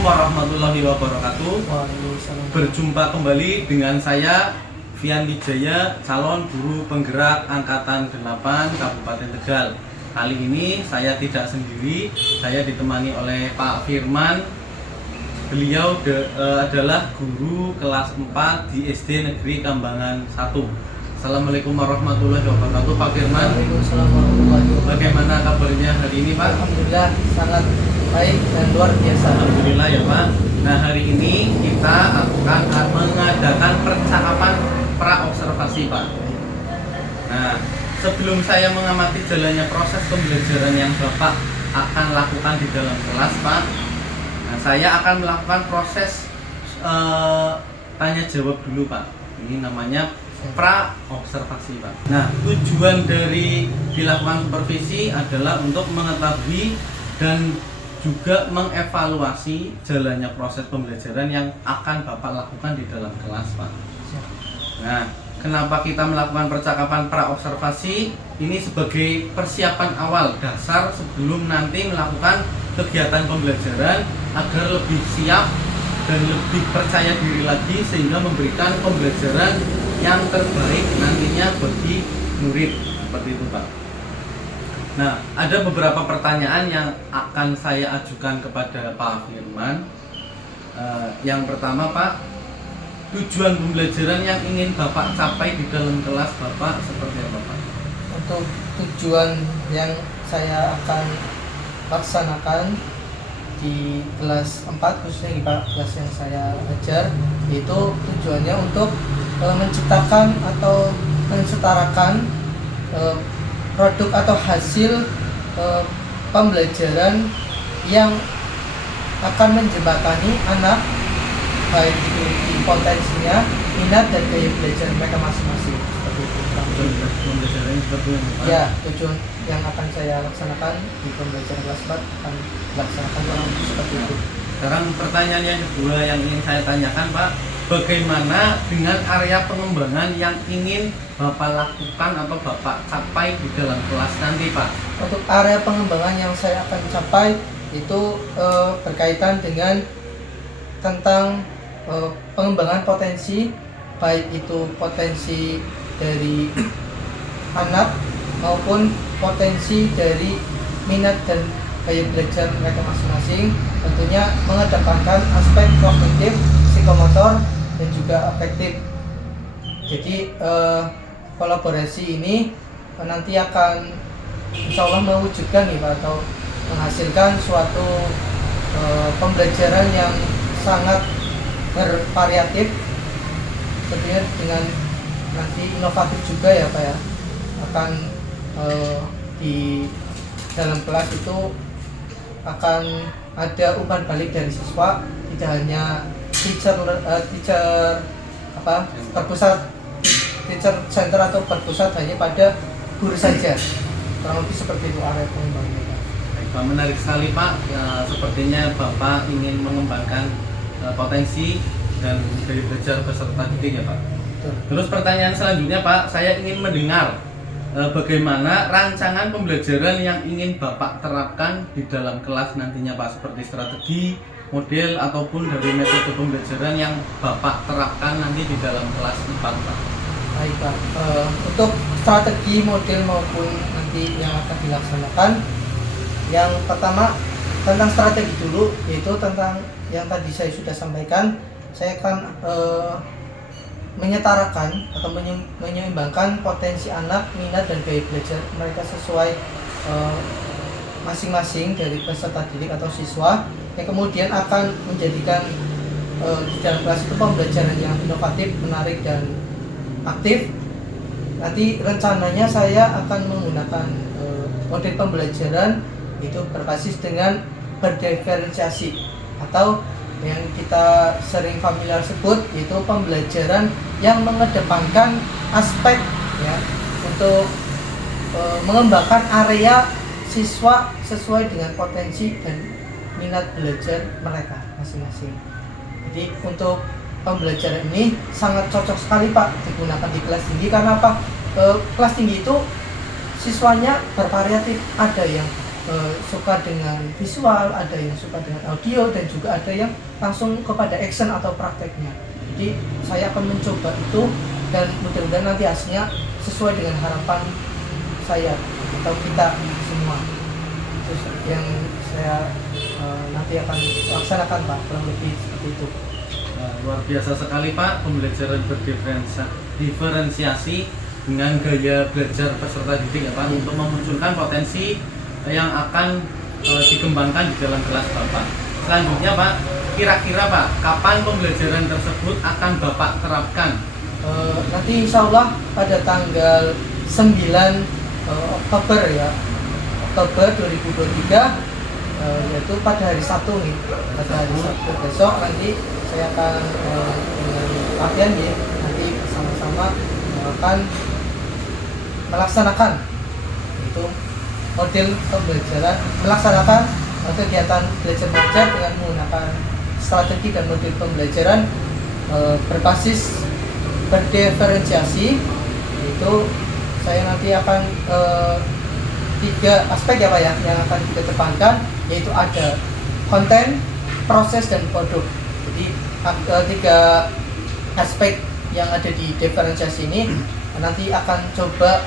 Assalamualaikum warahmatullahi wabarakatuh. Waalaikumsalam. Berjumpa kembali dengan saya Fian Wijaya, calon guru penggerak Angkatan 8 Kabupaten Tegal. Kali ini saya tidak sendiri, saya ditemani oleh Pak Firman. Beliau adalah guru kelas 4 di SD Negeri Kambangan 1. Assalamualaikum warahmatullahi wabarakatuh, Pak Firman. Waalaikumsalam warahmatullahi wabarakatuh. Bagaimana kabarnya hari ini, Pak? Alhamdulillah sangat baik dan luar biasa. Alhamdulillah ya, Pak. Nah, hari ini kita akan mengadakan percakapan pra-observasi, Pak. Nah, sebelum saya mengamati jalannya proses pembelajaran yang Bapak akan lakukan di dalam kelas, Pak, nah, saya akan melakukan proses tanya jawab dulu, Pak. Ini namanya pra-observasi, Pak. Nah, tujuan dari dilakukan supervisi adalah untuk mengetahui dan juga mengevaluasi jalannya proses pembelajaran yang akan Bapak lakukan di dalam kelas, Pak. Nah, kenapa kita melakukan percakapan pra-observasi? Ini sebagai persiapan awal dasar sebelum nanti melakukan kegiatan pembelajaran agar lebih siap dan lebih percaya diri lagi sehingga memberikan pembelajaran yang terbaik nantinya bagi murid. Seperti itu, Pak. Nah, ada beberapa pertanyaan yang akan saya ajukan kepada Pak Firman. Yang pertama, Pak, tujuan pembelajaran yang ingin Bapak capai di dalam kelas Bapak seperti apa, Pak? Untuk tujuan yang saya akan laksanakan di kelas 4, khususnya di kelas yang saya ajar, yaitu tujuannya untuk menciptakan atau mensetarakan produk atau hasil pembelajaran yang akan menjembatani anak baik itu di potensinya, minat dan gaya belajar mereka masing-masing. Seperti itu. Pembelajaran seperti itu, Pak? Ya, tujuan yang akan saya laksanakan di pembelajaran kelas 4 akan dilaksanakan seperti itu. Sekarang pertanyaan yang kedua yang ingin saya tanyakan, Pak, bagaimana dengan area pengembangan yang ingin Bapak lakukan atau Bapak capai di dalam kelas nanti, Pak? Untuk area pengembangan yang saya akan capai itu berkaitan dengan tentang pengembangan potensi, baik itu potensi dari anak maupun potensi dari minat dan gaya belajar mereka masing-masing, tentunya mengedepankan aspek kognitif, psikomotor, dan juga afektif. Jadi kolaborasi ini nanti akan insya Allah mewujudkan nih, Pak, atau menghasilkan suatu pembelajaran yang sangat bervariatif, tentunya dengan nanti inovatif juga ya, Pak ya. Akan di dalam kelas itu akan ada umpan balik dari siswa, tidak hanya teacher center atau berpusat hanya pada guru saja. Kurang lebih seperti itu area pengembangannya. Baik, menarik sekali, Pak. Ya, sepertinya Bapak ingin mengembangkan potensi dan gaya belajar peserta didik ya, Pak. Betul. Terus pertanyaan selanjutnya, Pak, saya ingin mendengar bagaimana rancangan pembelajaran yang ingin Bapak terapkan di dalam kelas nantinya, Pak, seperti strategi, model ataupun dari metode pembelajaran yang Bapak terapkan nanti di dalam kelas 4, Pak. Baik, Pak. Untuk strategi, model maupun nanti yang akan dilaksanakan, yang pertama tentang strategi dulu, yaitu tentang yang tadi saya sudah sampaikan. Saya akan menyetarakan atau menyeimbangkan potensi anak, minat dan gaya belajar mereka sesuai masing-masing dari peserta didik atau siswa, yang kemudian akan menjadikan di dalam kelas itu pembelajaran yang inovatif, menarik dan aktif. Nanti rencananya saya akan menggunakan model pembelajaran itu berbasis dengan berdiferensiasi atau yang kita sering familiar sebut yaitu pembelajaran yang mengedepankan aspek ya untuk mengembangkan area siswa sesuai dengan potensi dan minat belajar mereka masing-masing. Jadi untuk pembelajaran ini sangat cocok sekali, Pak, digunakan di kelas tinggi. Karena apa? Kelas tinggi itu siswanya bervariatif, ada yang suka dengan visual, ada yang suka dengan audio, dan juga ada yang langsung kepada action atau prakteknya. Jadi saya akan mencoba itu, dan mudah-mudahan nanti hasilnya sesuai dengan harapan saya atau kita semua. Terus yang saya nanti akan laksanakan Pak, kurang lebih seperti itu. Nah, luar biasa sekali Pak, pembelajaran berdiferensiasi dengan gaya belajar peserta didik ya Pak, untuk memunculkan potensi yang akan dikembangkan di dalam kelas Bapak. Selanjutnya Pak, kira-kira Pak, kapan pembelajaran tersebut akan Bapak terapkan? Nanti insya Allah pada tanggal 9 Oktober ya, Oktober 2023, yaitu pada hari Sabtu nih, pada hari Sabtu besok nanti saya akan dengan latihan ya, nanti bersama-sama akan melaksanakan itu model pembelajaran, melaksanakan kegiatan belajar mengajar dengan menggunakan strategi dan model pembelajaran berbasis berdiferensiasi. Itu saya nanti akan 3 aspek ya Pak ya yang akan kita depankan, yaitu ada konten, proses, dan produk. Jadi 3 aspek yang ada di diferensiasi ini nanti akan coba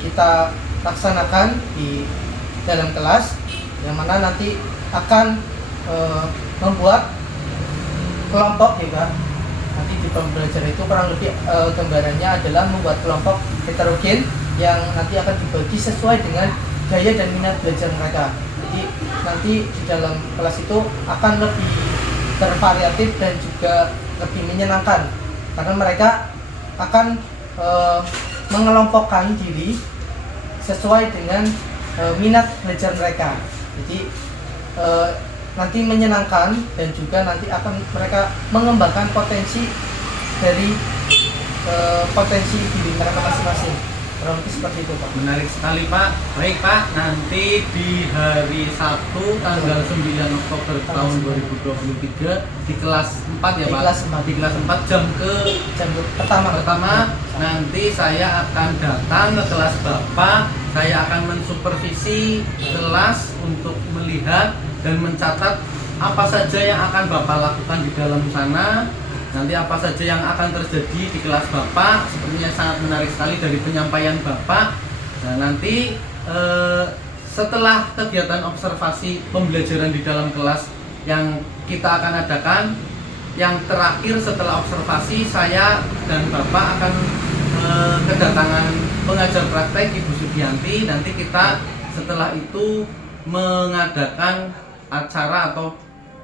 kita laksanakan di dalam kelas, yang mana nanti akan membuat kelompok ya Pak. Nanti di pembelajaran itu kurang lebih gambarannya adalah membuat kelompok heterogen yang nanti akan dibagi sesuai dengan gaya dan minat belajar mereka. Jadi nanti di dalam kelas itu akan lebih bervariatif dan juga lebih menyenangkan, karena mereka akan mengelompokkan diri sesuai dengan minat belajar mereka. Jadi nanti menyenangkan, dan juga nanti akan mereka mengembangkan potensi dari potensi diri mereka masing-masing. Kurang lebih seperti itu Pak. Menarik sekali Pak. Baik Pak, nanti di hari Sabtu tanggal 9 Oktober tahun 2023 di kelas 4 ya Di Pak? kelas 4. Di kelas 4 jam pertama nanti saya akan datang ke kelas Bapak. Saya akan mensupervisi kelas untuk melihat dan mencatat apa saja yang akan Bapak lakukan di dalam sana. Nanti apa saja yang akan terjadi di kelas Bapak, sepertinya sangat menarik sekali dari penyampaian Bapak. Nah nanti setelah kegiatan observasi pembelajaran di dalam kelas yang kita akan adakan, yang terakhir setelah observasi, saya dan Bapak akan kedatangan pengajar praktek Ibu Sugianti. Nanti kita setelah itu mengadakan acara atau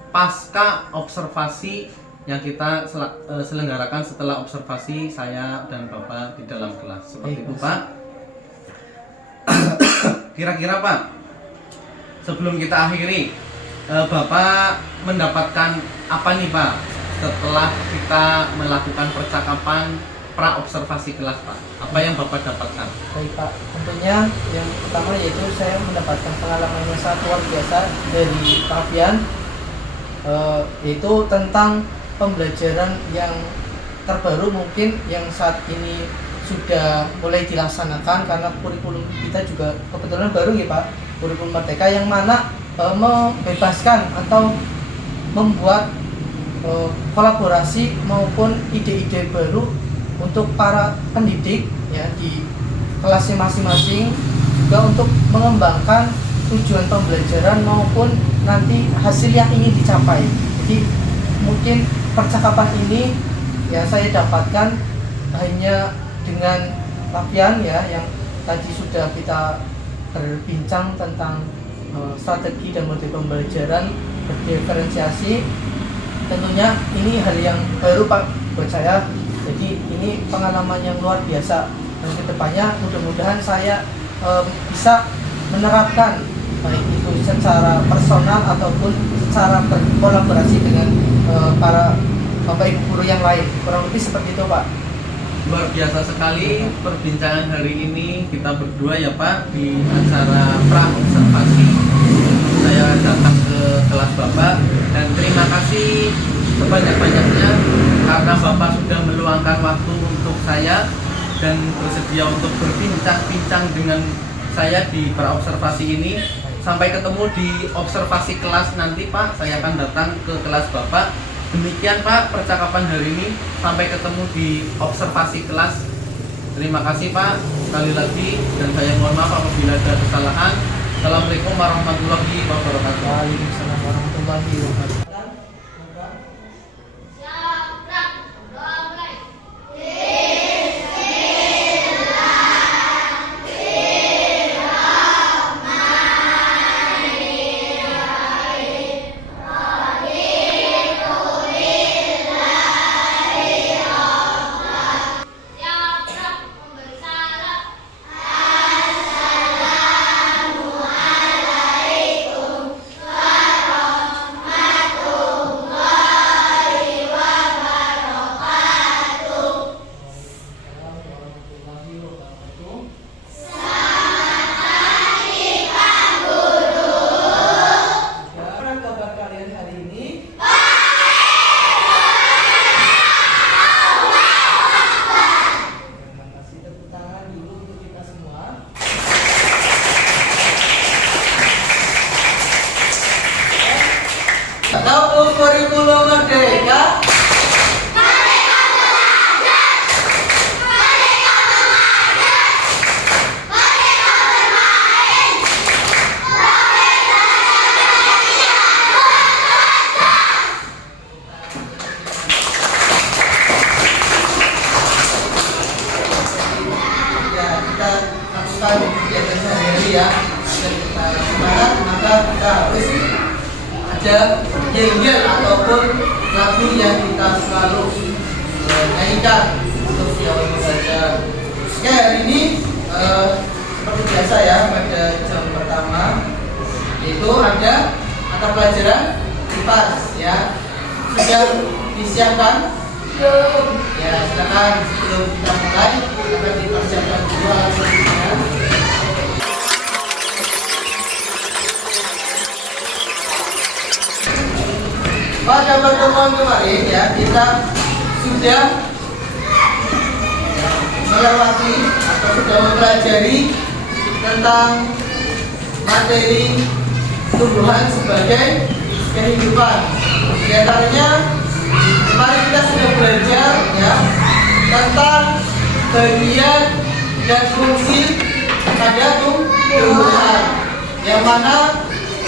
pasca observasi yang kita selenggarakan setelah observasi saya dan Bapak di dalam kelas. Seperti itu Pak. Kira-kira Pak, sebelum kita akhiri, Bapak mendapatkan apa nih Pak setelah kita melakukan percakapan pra-observasi kelas Pak? Apa yang Bapak dapatkan? Baik Pak, tentunya yang pertama yaitu saya mendapatkan pengalaman yang sangat luar biasa dari Pak Fian, yaitu tentang pembelajaran yang terbaru mungkin yang saat ini sudah mulai dilaksanakan, karena kurikulum kita juga kebetulan baru ya Pak, kurikulum Merdeka, yang mana membebaskan atau membuat kolaborasi maupun ide-ide baru untuk para pendidik ya di kelasnya masing-masing, juga untuk mengembangkan tujuan pembelajaran maupun nanti hasil yang ingin dicapai. Jadi mungkin percakapan ini ya saya dapatkan hanya dengan Lapian ya, yang tadi sudah kita berbincang tentang strategi dan model pembelajaran berdiferensiasi. Tentunya ini hal yang baru Pak buat saya. Jadi ini pengalaman yang luar biasa, dan kedepannya mudah-mudahan saya bisa menerapkan baik itu secara personal ataupun secara berkolaborasi dengan para Bapak Ibu guru yang lain. Kurang lebih seperti itu Pak. Luar biasa sekali perbincangan hari ini kita berdua ya Pak di acara pra-observasi. Saya datang ke kelas Bapak dan terima kasih sebanyak-banyaknya karena Bapak sudah meluangkan waktu untuk saya dan bersedia untuk berbincang-bincang dengan saya di pra-observasi ini. Sampai ketemu di observasi kelas nanti Pak, saya akan datang ke kelas Bapak. Demikian Pak percakapan hari ini, sampai ketemu di observasi kelas. Terima kasih Pak sekali lagi, dan saya mohon maaf apabila ada kesalahan. Assalamualaikum warahmatullahi wabarakatuh. Waalaikumsalam warahmatullahi wabarakatuh. Kampung Kurikulum Merdeka. Ya, kita lakukan kegiatan sehari-hari ya. Kita semangat, maka kita harus ada yel-yel ataupun lagu yang kita selalu nyanyikan untuk di awal belajar. Oke, hari ini seperti biasa ya, pada jam pertama itu ada mata pelajaran IPAS ya. Sudah disiapkan? Ya, silakan sebelum kita mulai akan dipersiapkan dulu alat-alatnya. Pada pertemuan kemarin ya, kita sudah melewati atau sudah mempelajari tentang materi tumbuhan sebagai kehidupan. Di antaranya kemarin kita sudah belajar ya tentang bagian dan fungsi pada tumbuhan, yang mana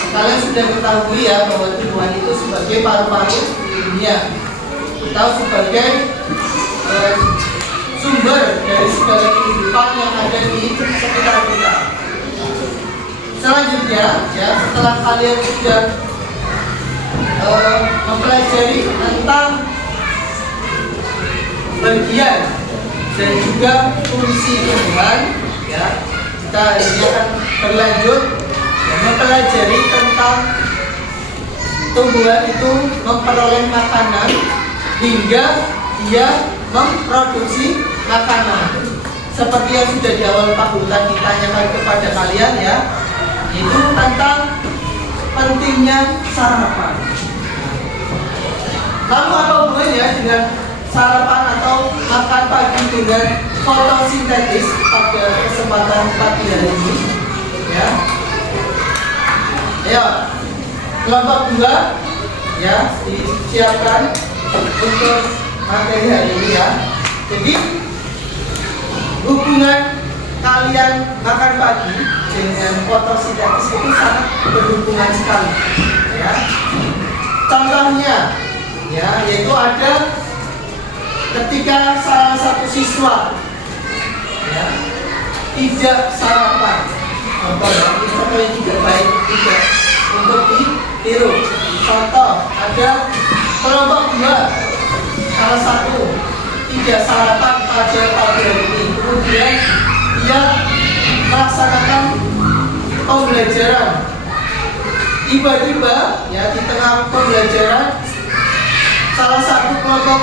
kalian sudah ketahui ya bahwa tumbuhan itu sebagai paru-paru dunia, atau sebagai sumber dari segala kehidupan yang ada di sekitar kita. Selanjutnya ya, setelah kalian sudah mempelajari tentang bagian dan juga fungsi tumbuhan ya, kita hari ini akan berlanjut mempelajari tentang tumbuhan itu memperoleh makanan hingga dia memproduksi makanan. Seperti yang sudah di awal Pak Guru tadi tanyakan kepada kalian ya, itu tentang pentingnya sarapan. Lalu apa hubungannya dengan sarapan atau makan pagi dengan fotosintesis pada kesempatan pagi hari ini ya? Ayo, kelompok 2 ya, disiapkan untuk materi hari ini ya. Jadi hubungan kalian makan pagi dengan fotosintesis itu sangat berhubungan sekali ya. Contohnya ya, yaitu ada ketika salah satu siswa ya tidak sarapan. Contoh ya, ini contoh yang tidak baik juga untuk ditiru. Contoh, ada kelompok 2, salah satu tidak sarapan pada pagi hari ini, kemudian dia melaksanakan pembelajaran. Tiba-tiba ya, di tengah pembelajaran salah satu kelompok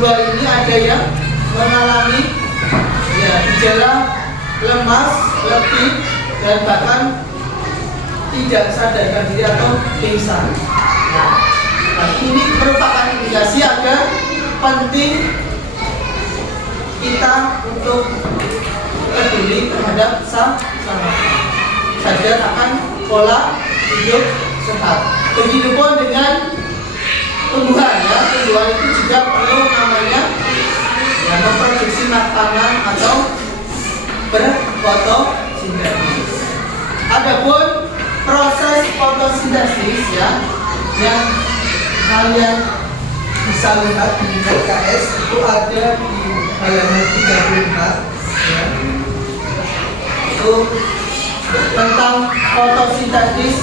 2 ini ada yang mengalami ya gejala lemas, letih, dan bahkan tidak sadarkan diri atau pingsan. Nah, ini merupakan indikasi agar penting kita untuk peduli terhadap sarapan, sadar akan pola hidup sehat. Begitupun dengan tumbuhan ya, tumbuhan itu juga perlu namanya ya, memproduksi makanan atau berfotosintesis. Adapun proses fotosintesis ya yang kalian bisa lihat di KS itu ada di halaman 34 ya. Itu tentang fotosintesis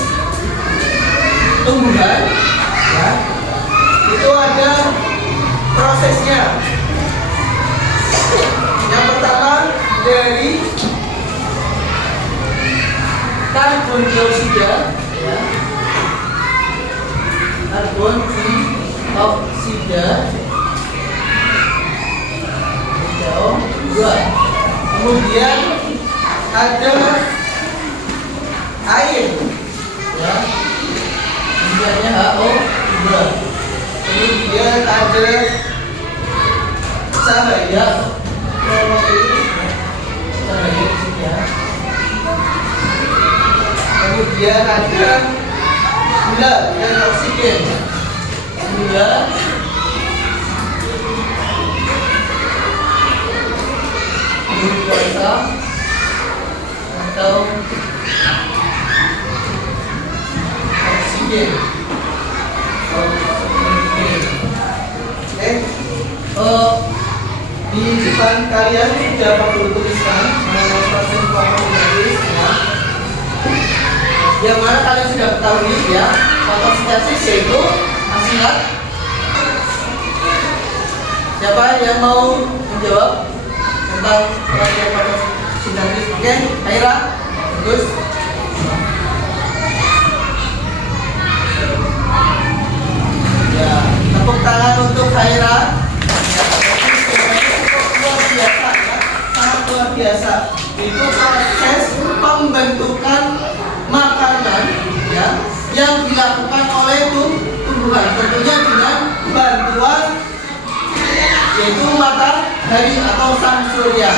tumbuhan ya. Itu ada prosesnya. Yang pertama dari karbon dioksida ya. Karbon dioksida CO2. Kemudian ada air ya. Kemudiannya HO2. Kemudian ada cahaya cahaya di sini ya. Kemudian ada gula dan oksigen. Gula glukosa atau oksigen. Di depan kalian sudah perlu tuliskan mengenai proses fotosintesis ya. Yang mana kalian sudah ketahui ya, fotosintesis yaitu masih ingat? Siapa yang mau menjawab tentang proses fotosintesis? Oke, Haira, bagus. Ya, tepuk tangan untuk Haira. Luar biasa itu proses pembentukan makanan ya yang dilakukan oleh tumbuhan, tentunya dengan bantuan yaitu matahari atau sang surya.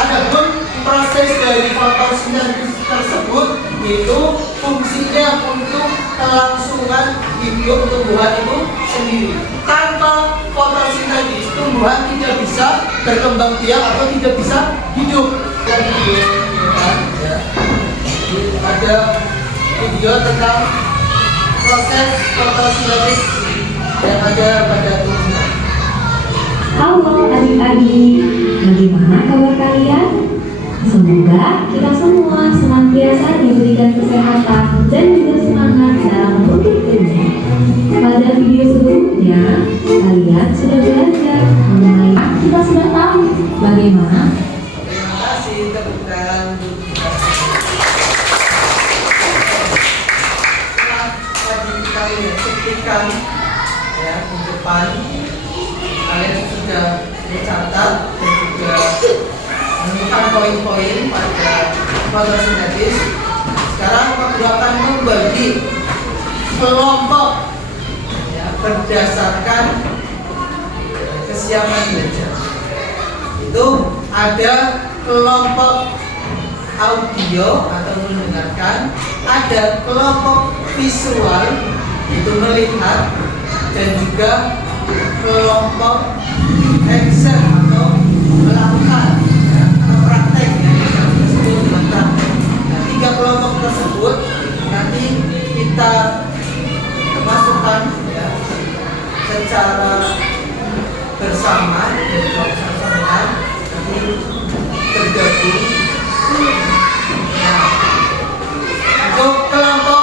Adapun proses dari fotosintesis tersebut itu fungsinya untuk kelangsungan hidup tumbuhan itu sendiri. Tanpa fotosintesis tumbuhan tidak bisa berkembang biak atau tidak bisa hidup. Dan video ya. Ada video tentang proses fotosintesis yang ada pada tumbuhan. Halo adik-adik, bagaimana kabar kalian? Semoga kita semua senantiasa diberikan kesehatan dan juga semangat dalam menuntut ilmu. Pada video sebelumnya, kalian sudah belajar mengenai kita sudah tahu bagaimana. Terima kasih, tepuk tangan untuk kita. Setelah tadi kita lihat ya di depan, kalian sudah mencatat dan juga menemukan poin-poin pada fotosintesis. Sekarang aku akan membagi kelompok ya, berdasarkan kesiapan belajar. Itu ada kelompok audio atau mendengarkan, ada kelompok visual itu melihat, dan juga kelompok action atau melakukan ya, atau praktek yang disebut dengan praktek. Nah, 3 kelompok tersebut nanti kita masukkan ya, secara bersama dari kelompok sampaian nanti tergabung. Nah, untuk kelompok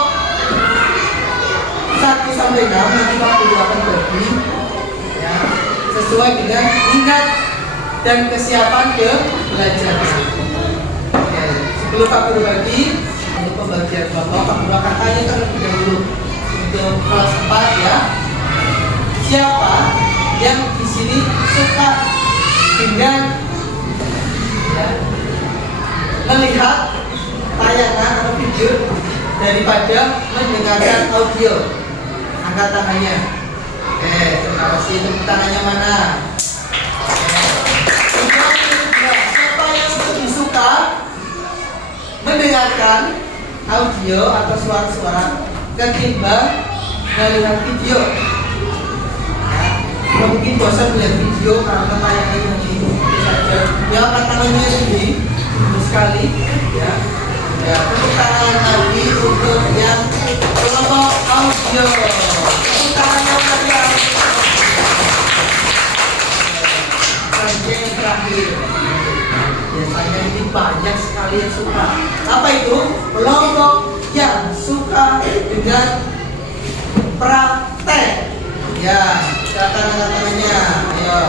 1 sampai 6 nanti waktu akan bagi ya, sesuai dengan minat dan kesiapan ke belajar. Oke, sebelum Pak Guru bagi untuk pembagian kelompok, Pak Guru akan tanya terlebih dahulu untuk kelas 4 ya. Siapa yang di sini suka dengan ya, melihat tayangan atau video daripada mendengarkan audio? Angkat tangannya. Oke, terima kasih. Tepuk tangannya mana? Siapa yang lebih suka mendengarkan audio atau suara-suara ketimbang melihat video. Ya, mungkin bosan melihat video karena tayangan ini saja. Ya, angkat tangannya tinggi sekali. Ya, ya, tepuk tangan lagi untuk yang kelompok audio. Tepuk tangannya lagi. Yang terakhir, biasanya ini banyak sekali yang suka. Apa itu? Kelompok yang suka dengan praktek. Ya, silakan angkat tangannya. Ayo,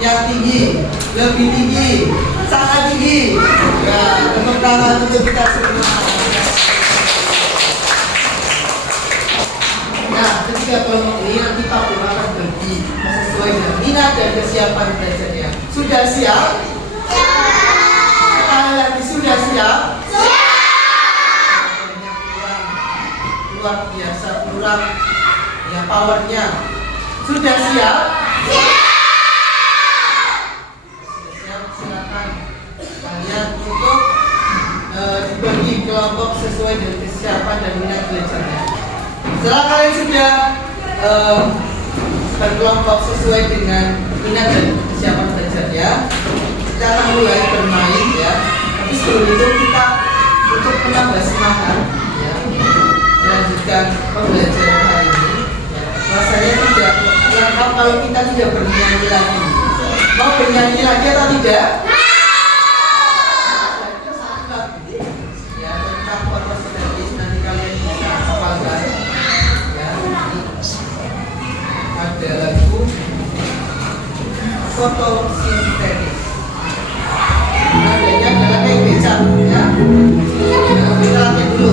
yang tinggi, lebih tinggi, sangat tinggi. Ya, tepuk tangan untuk kita semua. Nah, ketiga kelompok ini nanti Pak Guru akan bagi sesuai dengan minat dan kesiapan belajarnya. Sudah siap? Sekali lagi, sudah siap? Luar biasa, kurang ya powernya. Sudah siap? Siap, silakan kalian untuk dibagi kelompok sesuai dengan kesiapan dan minat belajarnya. Setelah kalian sudah berkelompok sesuai dengan minat dan kesiapan belajarnya, kita akan mulai bermain ya. Tapi sebelum itu kita untuk menambah semangat ya, melanjutkan pembelajaran hari ini ya. Rasanya tidak lengkap kalau kita tidak bernyanyi lagi. Mau bernyanyi lagi atau tidak? Ya, tentang fotosintesis nanti kalian bisa hafalkan ya. Ada lagu fotosintesis. Nadanya adalah kayak becak ya. Kita latih dulu.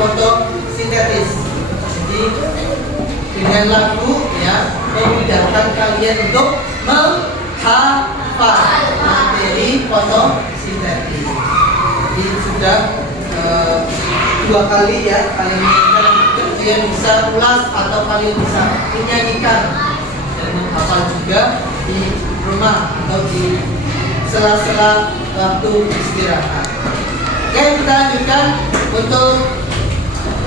Fotosintesis. Jadi dengan lagu ya memudahkan kalian untuk menghafal materi fotosintesis. Jadi sudah 2 kali ya kalian bisa ulas atau kalian bisa menyanyikan dan menghafal juga di rumah atau di sela-sela waktu istirahat. Oke, kita lanjutkan untuk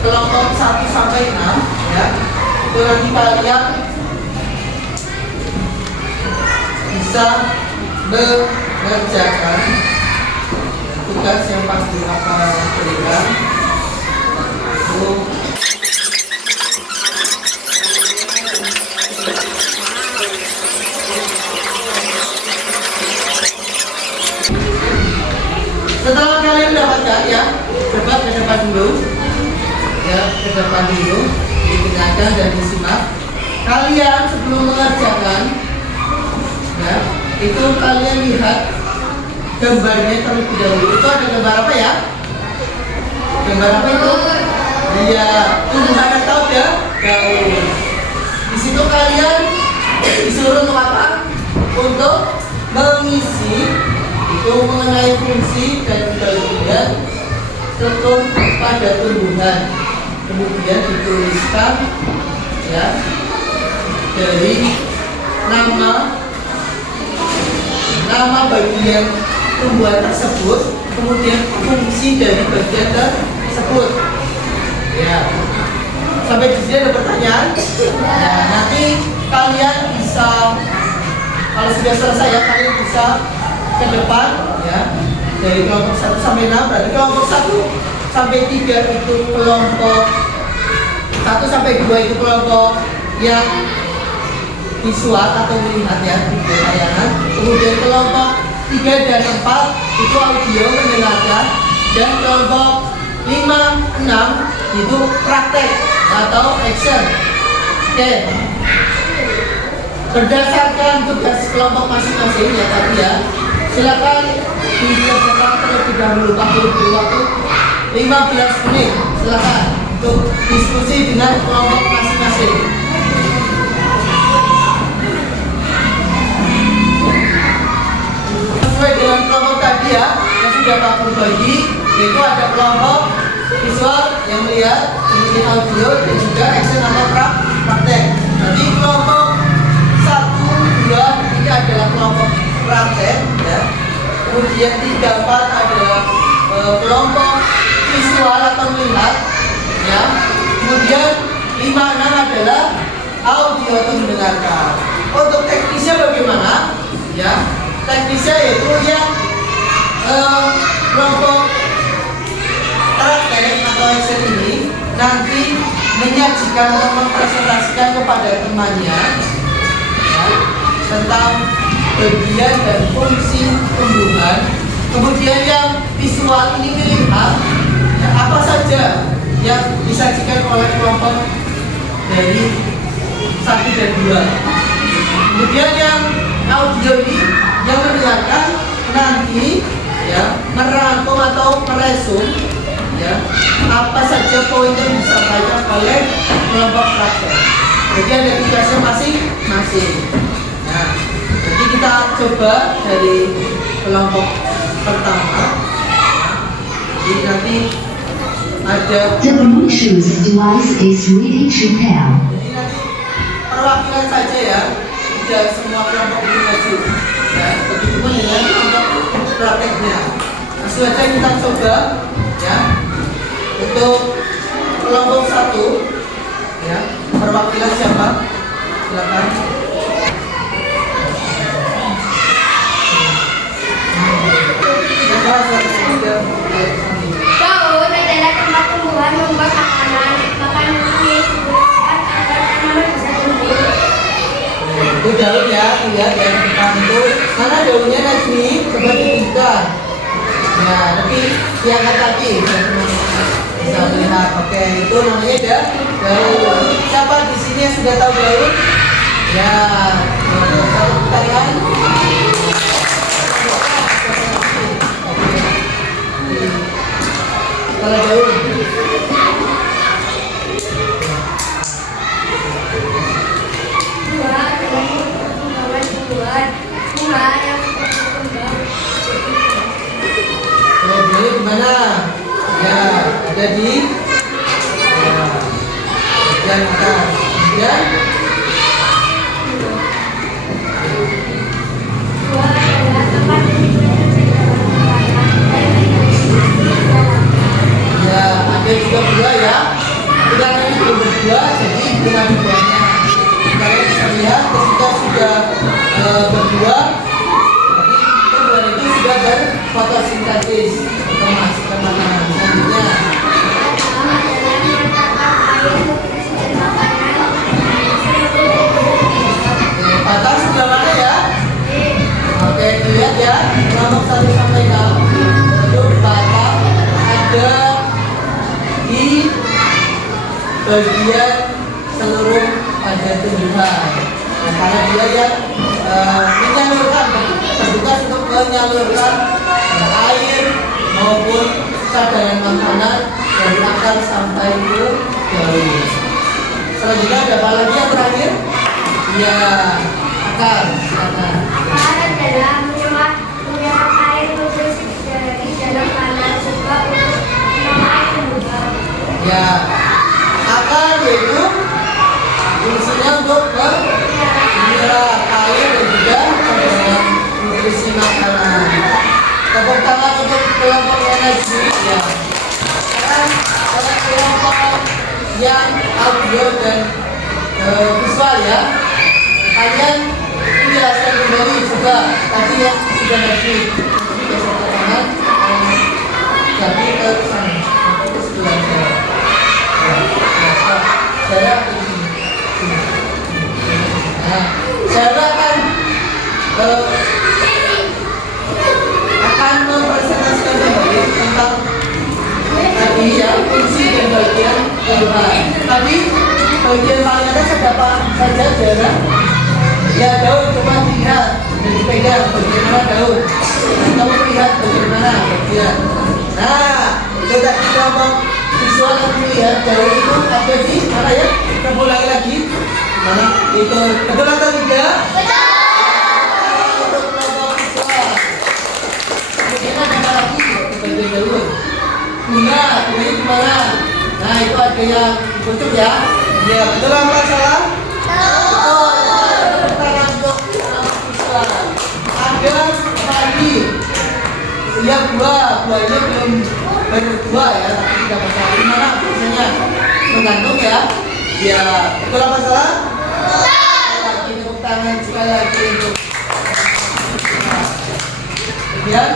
kelompok 1 sampai 6 ya. Itu nanti kalian bisa mengerjakan tugas yang pasti akan berikan. Setelah kalian mendapatkan ya, coba ke depan dulu. Ya, ke depan dulu, didengarkan dan disimak. Kalian sebelum mengerjakan, ya, itu kalian lihat gambarnya terlebih dahulu. Itu ada gambar apa ya? Gambar apa itu? Iya, tumbuhan atau daun. Di situ kalian bisa disuruh untuk apa? Untuk mengisi itu mengenai fungsi dan bagian struktur pada tumbuhan. Kemudian dituliskan ya dari nama bagian tumbuhan tersebut, kemudian fungsi dari bagian tersebut. Ya, sampai di sini ada pertanyaan. Ya, nanti kalian bisa, kalau sudah selesai ya, kalian bisa ke depan ya, dari kelompok 1 sampai 6. Berarti kelompok 1 sampai 3 itu kelompok 1 sampai 2 itu kelompok yang visual atau melihat ya, video tayangan. Kemudian kelompok 3 dan 4 itu audio mendengarkan, dan kelompok 5, 6 itu praktek atau action. Oke. Berdasarkan tugas kelompok masing-masing ya tadi ya, silakan dikerjakan terlebih dahulu. Beri waktu 15 menit. Silakan untuk diskusi dengan kelompok masing-masing. Sesuai dengan kelompok tadi ya, yang sudah Pak berbagi, yaitu ada kelompok visual yang melihat, kemudian audio, dan juga action atau praktek. Jadi kelompok 1, 2 ini adalah kelompok praktek ya. Kemudian 3, 4 adalah kelompok visual atau melihat ya. Kemudian 5, 6 adalah audio atau mendengarkan. Untuk teknisnya bagaimana? Ya, teknisnya yaitu yang kelompok praktek atau action ini nanti menyajikan atau mempresentasikan kepada temannya ya, tentang bagian dan fungsi tumbuhan. Kemudian yang visual ini melihat ya, apa saja yang disajikan oleh kelompok dari 1 dan 2. Kemudian yang audio ini yang mendengarkan nanti ya merangkum atau meresum ya apa saja poin yang disampaikan oleh kelompok praktek. Jadi ada tugasnya masing-masing. Nah, jadi kita coba dari kelompok pertama. Jadi nanti ada. The Bluetooth device is ready to pair. Jadi nanti perwakilan saja ya, tidak semua kelompok itu maju. Ya, begitu dengan kelompok prakteknya. Langsung saja kita coba ya. Untuk kelompok 1 ya, perwakilan siapa? Silakan. Daun adalah tempat tumbuhan membuat makanan. Makanan ini dibutuhkan agar tanaman bisa tumbuh. Itu daun ya, lihat ya depan itu. Mana daunnya Najmi? Coba ditunjukkan. Ya, tapi diangkat kaki bisa melihat. Oke, itu namanya daun. Siapa di sini yang sudah tahu daun? Ya, satu tangan. Kalau daun. Buah adalah perkembangan tumbuhan. Bunga yang berkembang. Jadi gimana? Ya, ada di bagian atas. Kemudian Buah adalah tempat penyimpanan segala makanan dan ya ada juga buah ya. Kita ini belum berbuah, jadi belum ada buahnya. Kalian bisa lihat ketika sudah berbuah, jadi tumbuhan itu sudah berfotosintesis atau menghasilkan makanan. Selanjutnya batas sebelah mana ya? Oke, dilihat ya, kelompok 1 sampai 6 itu batas ada di bagian seluruh pada tumbuhan. Nah, karena dia yang menyalurkan, bertugas untuk menyalurkan air maupun cadangan makanan dari akar sampai ke daun. Selanjutnya ada apa lagi yang terakhir? Ya, Akar, silakan. Akar adalah menyerap air nutrisi dari dalam tanah sebab untuk menamai tumbuhan. Ya, akar yaitu fungsinya untuk menyerap air dan juga memperoleh nutrisi makanan. Tepuk tangan untuk kelompok energi ya. Sekarang pada kelompok yang audio dan visual ya. Kalian menjelaskan kembali juga tadi yang sudah nanti geser ke kanan, jadi ke sana, nanti ke sebelah saya. Saya ke sini. Nah, saya akan mempresentasikan kembali tentang tadi ya fungsi dan bagian tumbuhan. Tapi bagian paling atas ada apa saja jarang? Ya daun, coba lihat dan dipegang bagaimana daun. Kamu lihat bagaimana bagian. Nah, itu tadi kelompok visual yang melihat daun itu ada di mana ya? Kita ulangi lagi. Mana? Itu betul atau tidak? Untuk kelompok visual. Kemudian ada apa lagi? Bagian daun. Bunga di mana? Nah, itu ada yang kucuk ya. Ya, betul apa salah? Betul. Tangan untuk visual. Ada padi. Ya buahnya belum berbuah ya, tapi tidak masalah. Di mana biasanya menggantung ya? Ya, betul apa salah? Lagi tepuk tangan sekali lagi untuk. Kemudian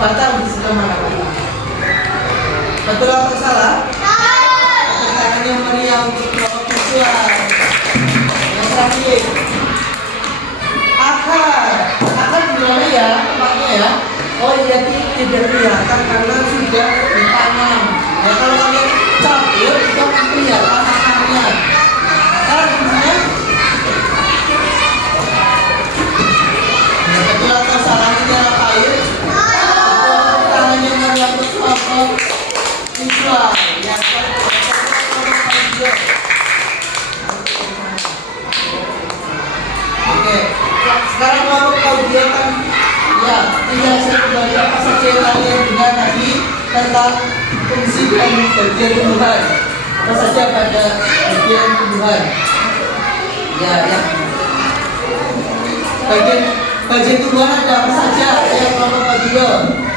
batang di sebelah mana batang? Betul atau salah? Tangan yang meriah untuk kelompok visual. Yang terakhir, akar di mana ya tempatnya ya? Oh iya, tidak kelihatan karena sudah ditanam. Ya kalau kalian cabut itu akan kelihatan akarnya. Akar fungsinya? Ya, betul atau salah menyerap air? Tangan yang meriah untuk kelompok visual. Ya, oke, sekarang kelompok audio kan ya tinggal saya kembali apa saja yang kalian dengar tadi tentang fungsi dan bagian tumbuhan. Apa saja pada bagian tumbuhan? Ya. Bagian tumbuhan ada apa saja? Ya kelompok audio.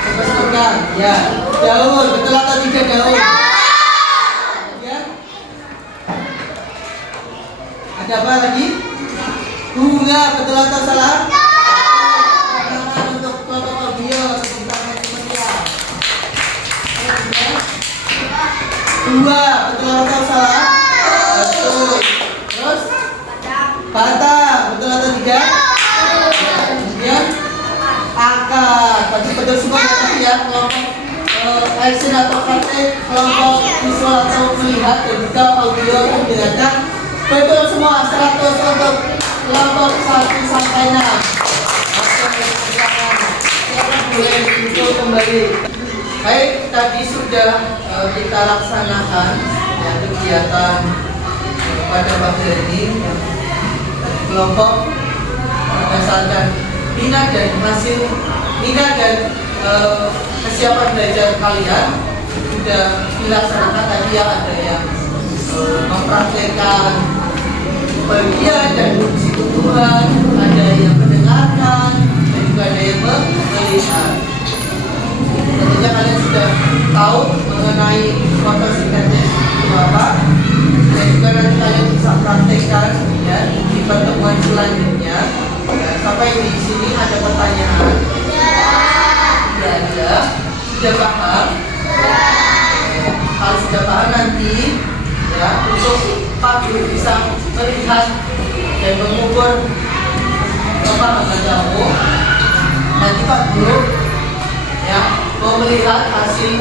Coba sebutkan. Ya, daun. Betul atau tidak daun? Ya. Ada apa lagi? Bunga. Betul atau salah? Tangan untuk kelompok audio. Tepuk tangan yang meriah. Buah. Betul atau salah? Betul. Terus? Batang. Betul atau tidak? Kemudian akar. Tadi betul semua ya tadi ya. Kelompok action atau praktek, kelompok visual atau melihat dan juga audio dan mendengarkan. Betul semua 100 untuk kelompok 1 sampai 6. Silakan boleh duduk kembali. Baik, tadi sudah kita laksanakan ya, kegiatan pada pagi ini yang kelompok berdasarkan minat dan hasil minat dan kesiapan belajar kalian sudah dilaksanakan. Tadi ya ada yang mempraktekkan bagian dan fungsi tumbuhan, ada yang mendengarkan dan juga ada yang melihat. Tentunya kalian sudah tahu mengenai fotosintesis itu apa, dan juga nanti kalian bisa praktekkan ya di pertemuan selanjutnya. Ya, sampai di sini ada pertanyaan? Tidak ada. Sudah paham? Kalau sudah paham nanti ya untuk Pak Guru bisa melihat dan mengukur pemahaman kamu. Nanti Pak Guru ya mau melihat hasil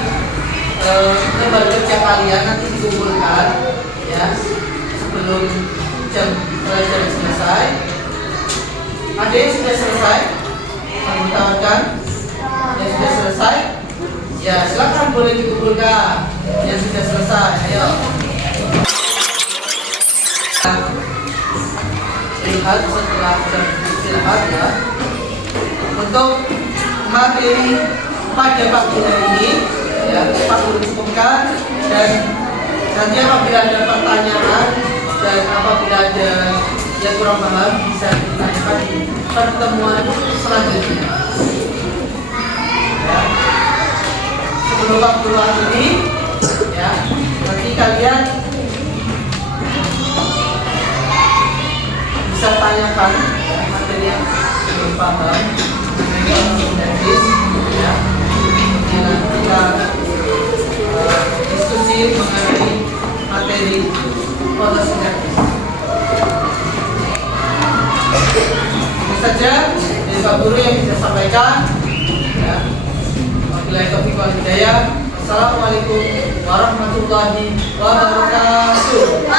lembar kerja kalian nanti dikumpulkan ya sebelum jam pelajaran selesai. Ada yang sudah selesai? Kamu tawarkan yang sudah selesai? Ya silakan boleh dikumpulkan yang sudah selesai. Ayo. melihat setelah jam istirahat ya. Untuk materi pada pagi hari ini ya Pak Guru cukupkan, dan nanti apabila ada pertanyaan dan apabila ada yang kurang paham bisa ditanyakan di pertemuan selanjutnya. Ya. Sebelum Pak Guru akhiri ya, nanti kalian bisa tanyakan materi yang belum paham mengenai ya. Nanti kita diskusi mengenai materi fotosintesis. Itu saja dari Pak Guru yang bisa sampaikan. Ya. Wabillahi taufiq wal hidayah. Assalamualaikum warahmatullahi wabarakatuh.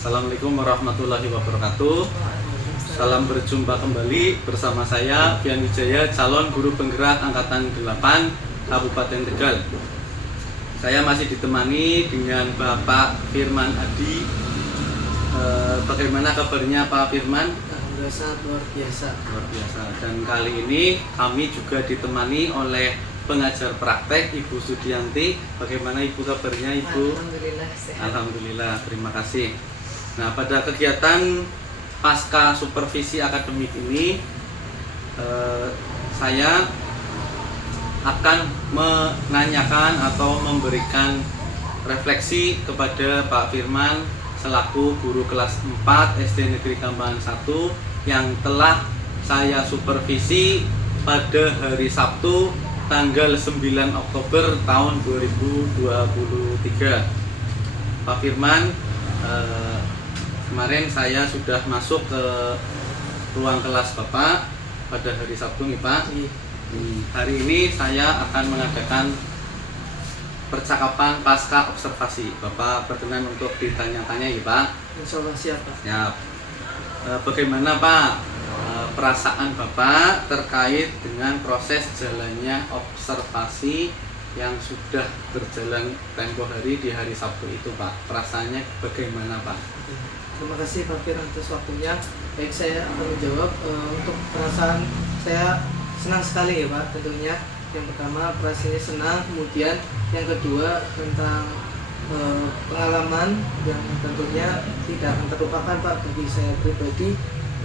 Assalamualaikum warahmatullahi wabarakatuh. Salam berjumpa kembali bersama saya Fian Wijaya, calon guru penggerak angkatan 8 Kabupaten Tegal. Saya masih ditemani dengan Bapak Firman Adi. Bagaimana kabarnya Pak Firman? Alhamdulillah luar biasa. Luar biasa. Dan kali ini kami juga ditemani oleh pengajar praktek Ibu Sudianti. Bagaimana Ibu kabarnya Ibu? Alhamdulillah sehat. Alhamdulillah, terima kasih. Nah, pada kegiatan pasca supervisi akademik ini saya akan menanyakan atau memberikan refleksi kepada Pak Firman selaku guru kelas 4 SD Negeri Kambangan 1 yang telah saya supervisi pada hari Sabtu tanggal 9 Oktober tahun 2023. Pak Firman, kemarin saya sudah masuk ke ruang kelas Bapak pada hari Sabtu nih Pak. Hari ini saya akan mengadakan percakapan pasca observasi. Bapak berkenan untuk ditanya-tanya ya Pak? Insya Allah siap Pak. Siap. Bagaimana Pak perasaan Bapak terkait dengan proses jalannya observasi yang sudah berjalan tempo hari di hari Sabtu itu Pak? Perasaannya bagaimana Pak? Terima kasih Pak Fir atas waktunya. Baik, saya akan menjawab. Untuk perasaan saya senang sekali ya Pak tentunya. Yang pertama perasaannya senang, kemudian yang kedua tentang pengalaman yang tentunya tidak akan terlupakan Pak bagi saya pribadi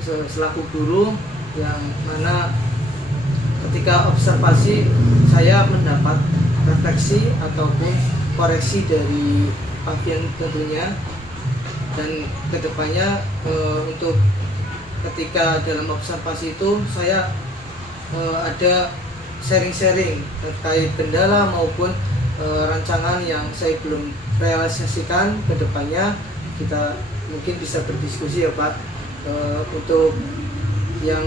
selaku guru, yang mana ketika observasi saya mendapat refleksi ataupun koreksi dari Pak Fian tentunya, dan kedepannya untuk ketika dalam observasi itu saya ada sharing-sharing terkait kendala maupun rancangan yang saya belum realisasikan. Kedepannya kita mungkin bisa berdiskusi ya Pak. Untuk yang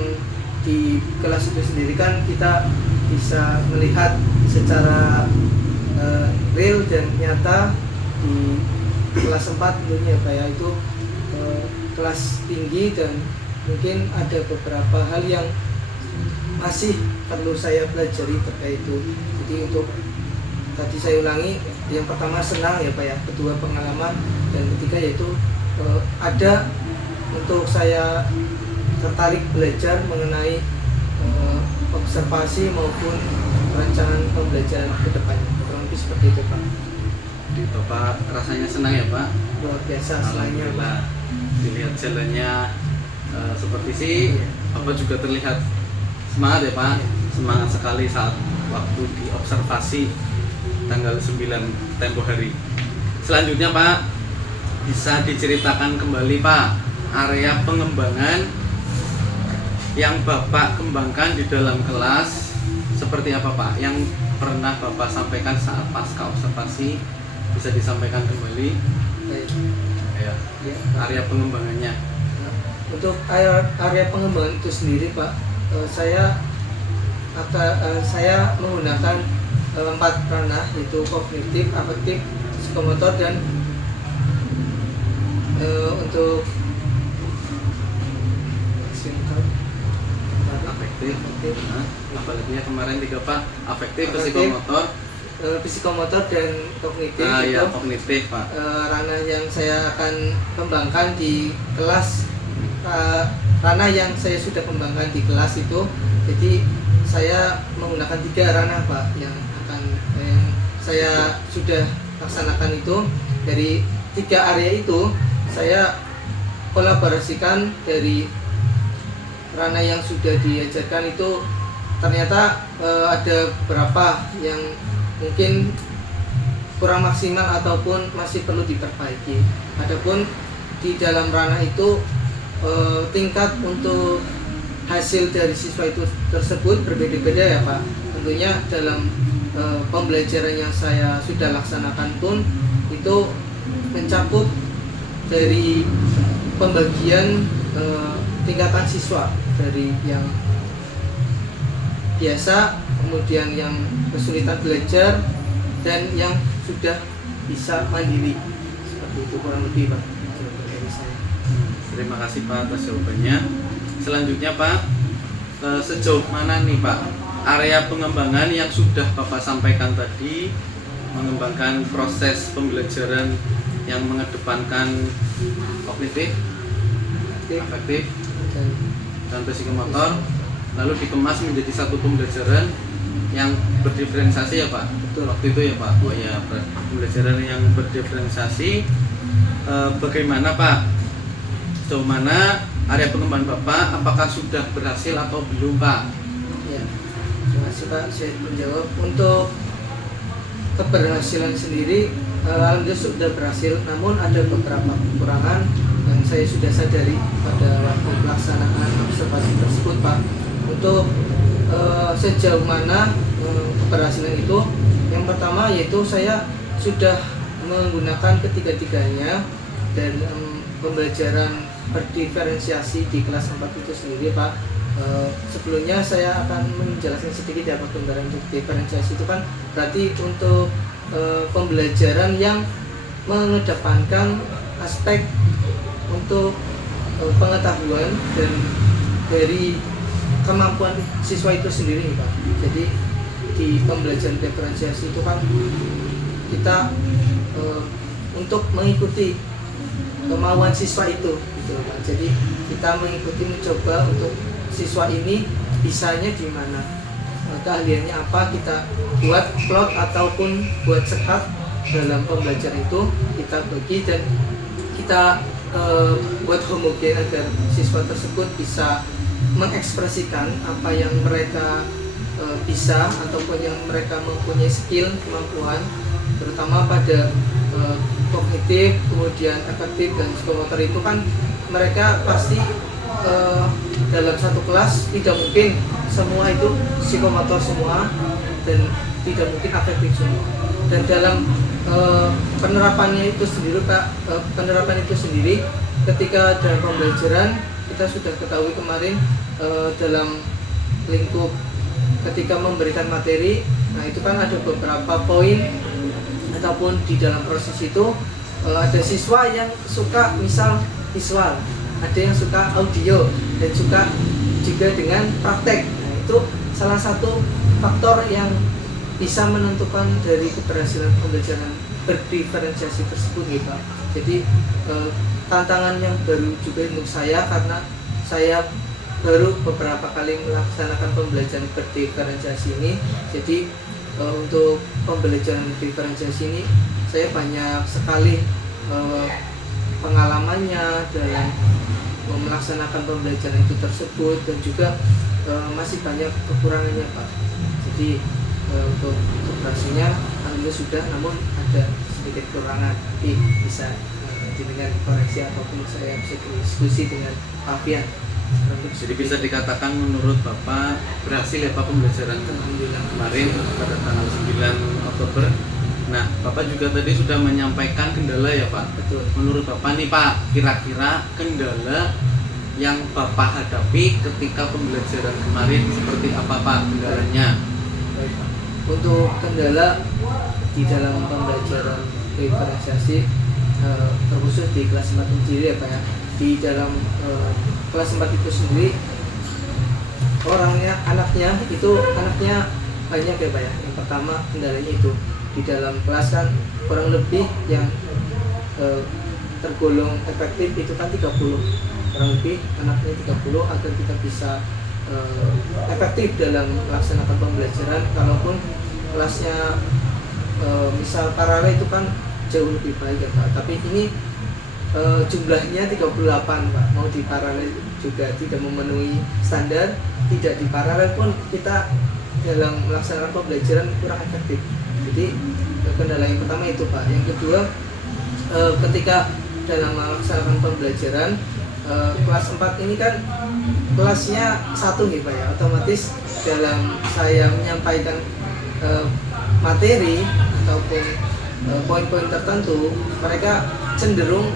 di kelas itu sendiri kan kita bisa melihat secara real dan nyata di kelas 4 tentunya Pak ya, itu kelas tinggi dan mungkin ada beberapa hal yang masih perlu saya pelajari terkait itu. Jadi untuk tadi saya ulangi, yang pertama senang ya Pak ya, kedua pengalaman, dan ketiga yaitu ada untuk saya tertarik belajar mengenai observasi maupun rancangan pembelajaran ke depannya. Kurang lebih seperti itu Pak. Jadi Bapak rasanya senang ya Pak? Luar biasa selainnya Pak. Dilihat jalannya seperti sih, Bapak juga terlihat semangat ya Pak? Semangat sekali saat waktu di observasi tanggal 9 tempo hari. Selanjutnya Pak, bisa diceritakan kembali Pak area pengembangan yang Bapak kembangkan di dalam kelas seperti apa Pak? Yang pernah Bapak sampaikan saat pasca observasi, bisa disampaikan kembali. Baik. Ya, area pengembangannya. Nah, untuk area pengembangan itu sendiri Pak, saya menggunakan 4 ranah, yaitu kognitif, afektif, psikomotor, dan untuk Afektif. Nah, apalagi kemarin 3 Pak, afektif, Afektif, psikomotor, psikomotor dan kognitif Ah itu ya, kognitif Pak. ranah yang saya akan kembangkan di kelas, ranah yang saya sudah kembangkan di kelas itu. Jadi saya menggunakan 3 ranah Pak yang saya sudah laksanakan itu. Dari 3 area itu saya kolaborasikan dari ranah yang sudah diajarkan itu. Ternyata ada beberapa yang mungkin kurang maksimal ataupun masih perlu diperbaiki. Adapun di dalam ranah itu tingkat untuk hasil dari siswa itu tersebut berbeda-beda ya Pak. Tentunya dalam pembelajaran yang saya sudah laksanakan pun itu mencakup dari pembagian tingkatan siswa dari yang biasa, kemudian yang kesulitan belajar, dan yang sudah bisa mandiri. Seperti itu kurang lebih Pak dari saya. Terima kasih Pak atas jawabannya. Selanjutnya Pak, sejauh mana nih Pak area pengembangan yang sudah Bapak sampaikan tadi, mengembangkan proses pembelajaran yang mengedepankan kognitif, afektif, dan psikomotor, lalu dikemas menjadi satu pembelajaran yang berdiferensiasi ya Pak? Betul, waktu itu ya Pak? Oh ya, pembelajaran yang berdiferensiasi. Bagaimana Pak? Sejauh mana area pengembangan Bapak, apakah sudah berhasil atau belum Pak? Ya, terima kasih Pak, saya menjawab. Untuk keberhasilan sendiri, alhamdulillah sudah berhasil, namun ada beberapa kekurangan yang saya sudah sadari pada waktu pelaksanaan observasi tersebut Pak. Untuk sejauh mana keberhasilan itu, yang pertama yaitu saya sudah menggunakan ketiga-tiganya dan pembelajaran berdiferensiasi di kelas 4 itu sendiri Pak. Sebelumnya saya akan menjelaskan sedikit ya Pak, pembelajaran diferensiasi itu kan berarti untuk pembelajaran yang mengedepankan aspek untuk pengetahuan dan dari kemampuan siswa itu sendiri Pak. Jadi di pembelajaran diferensiasi itu kan kita untuk mengikuti kemauan siswa itu gitu Pak. Jadi kita mengikuti, mencoba untuk siswa ini bisanya di mana, keahliannya apa, kita buat plot ataupun buat sekat dalam pembelajaran itu kita bagi dan kita buat homogen agar siswa tersebut bisa mengekspresikan apa yang mereka bisa ataupun yang mereka mempunyai skill, kemampuan, terutama pada kognitif, kemudian afektif dan psikomotor itu kan mereka pasti dalam satu kelas tidak mungkin semua itu psikomotor semua dan tidak mungkin afektif semua. Dan dalam penerapannya itu sendiri Pak, penerapan itu sendiri ketika dalam pembelajaran kita sudah ketahui kemarin dalam lingkup ketika memberikan materi, nah itu kan ada beberapa poin ataupun di dalam proses itu ada siswa yang suka misal visual, ada yang suka audio dan suka juga dengan praktek. Nah, itu salah satu faktor yang bisa menentukan dari keberhasilan pembelajaran berdiferensiasi tersebut gitu. Jadi tantangan yang baru juga untuk saya karena saya baru beberapa kali melaksanakan pembelajaran berdiferensiasi ini. Jadi untuk pembelajaran diferensiasi ini saya banyak sekali pengalamannya dalam melaksanakan pembelajaran itu tersebut dan juga masih banyak kekurangannya Pak. Jadi untuk keberhasilannya alhamdulillah sudah, namun ada sedikit kekurangan, tapi bisa dengan koreksi ataupun saya bisa diskusi dengan Pak Fian. Jadi bisa dikatakan menurut Bapak berhasil ya Pak pembelajaran kemarin pada tanggal 9 Oktober. Nah, Bapak juga tadi sudah menyampaikan kendala ya Pak. Betul. Menurut Bapak nih Pak, kira-kira kendala yang Bapak hadapi ketika pembelajaran kemarin seperti apa Pak kendalanya? Baik, Pak. Untuk kendala di dalam pembelajaran diferensiasi terkhusus di kelas 4 sendiri ya Pak ya. Di dalam kelas 4 itu sendiri anaknya banyak ya Pak ya. Yang pertama kendalanya itu di dalam kelas kan kurang lebih yang tergolong efektif itu kan 30, kurang lebih anaknya 30 agar kita bisa efektif dalam melaksanakan pembelajaran. Kalaupun kelasnya misal paralel itu kan jauh lebih baik ya Pak, tapi ini jumlahnya 38 Pak, mau di paralel juga tidak memenuhi standar, tidak di paralel pun kita dalam melaksanakan pembelajaran kurang efektif. Jadi kendala yang pertama itu Pak. Yang kedua, ketika dalam melaksanakan pembelajaran kelas 4 ini kan kelasnya satu nih Pak ya, otomatis dalam saya menyampaikan materi ataupun poin-poin tertentu, mereka cenderung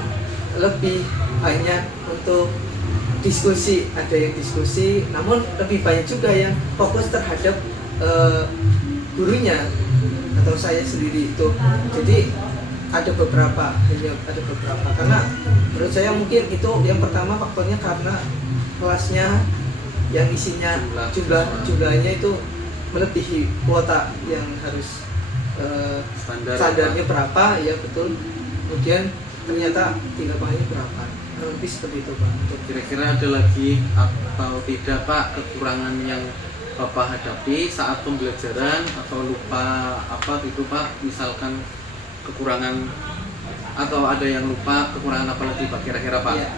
lebih banyak untuk diskusi, ada yang diskusi, namun lebih banyak juga yang fokus terhadap gurunya atau saya sendiri itu. Jadi ada beberapa karena menurut saya mungkin itu yang pertama faktornya karena kelasnya yang isinya jumlahnya itu melebihi kuota yang harus standarnya berapa ya betul, kemudian ternyata tinggal bahannya berapa, lebih seperti itu Pak. Kira-kira ada lagi atau tidak Pak kekurangan yang Bapak hadapi saat pembelajaran atau lupa apa gitu Pak, misalkan kekurangan atau ada yang lupa, kekurangan apa lagi Pak kira-kira Pak? Ya,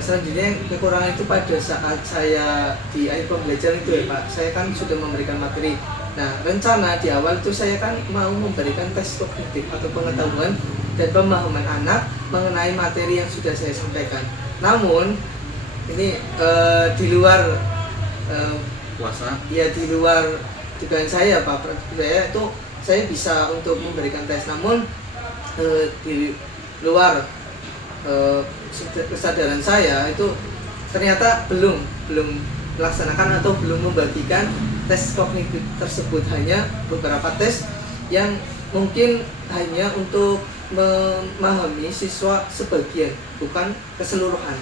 selanjutnya kekurangan itu pada saat saya di akhir pembelajaran itu ya Pak, saya kan sudah memberikan materi. Nah rencana di awal itu saya kan mau memberikan tes kognitif atau pengetahuan dan pemahaman anak mengenai materi yang sudah saya sampaikan. Namun ini di luar Puasa? Ya di luar dugaan saya Pak, saya itu saya bisa untuk memberikan tes, namun di luar kesadaran saya itu ternyata belum melaksanakan atau belum membagikan tes kognitif tersebut, hanya beberapa tes yang mungkin hanya untuk memahami siswa sebagian, bukan keseluruhan.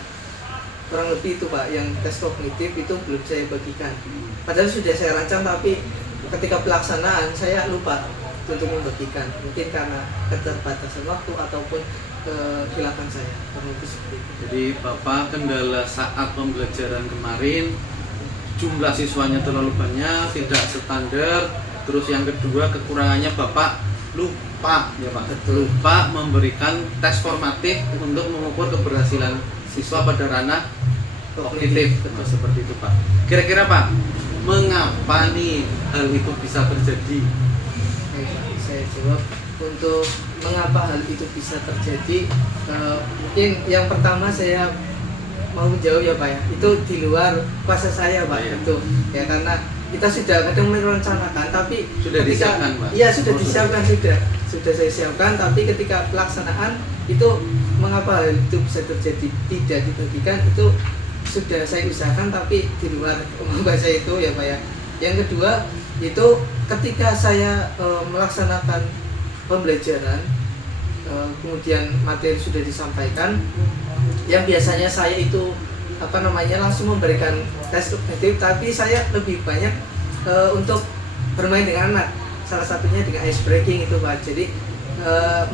Kurang lebih itu Pak, yang tes kognitif itu belum saya bagikan. Padahal sudah saya rancang, tapi ketika pelaksanaan saya lupa untuk membagikan, mungkin karena keterbatasan waktu ataupun kehilapan saya. Kurang lebih seperti itu. Jadi Bapak kendala saat pembelajaran kemarin jumlah siswanya terlalu banyak, tidak standar. Terus yang kedua kekurangannya Bapak lupa ya Pak, Betul. lupa memberikan tes formatif untuk mengukur keberhasilan siswa pada ranah kognitif. Nah, seperti itu Pak. Kira-kira Pak, mengapa nih hal itu bisa terjadi? Baik, Pak, saya jawab. Untuk mengapa hal itu bisa terjadi, mungkin yang pertama saya mau menjawab ya Pak ya, itu di luar kuasa saya Pak. Iya. Itu ya karena kita sudah kadang merencanakan, tapi Sudah disiapkan, Pak? Iya sudah Oh, disiapkan, sudah saya siapkan, tapi ketika pelaksanaan itu mengapa hal itu bisa terjadi tidak dibagikan, itu sudah saya usahakan tapi di luar kemampuan saya itu ya Pak ya. Yang kedua itu ketika saya melaksanakan pembelajaran, kemudian materi sudah disampaikan, yang biasanya saya itu langsung memberikan tes kognitif, tapi saya lebih banyak untuk bermain dengan anak, salah satunya dengan ice breaking itu Pak. Jadi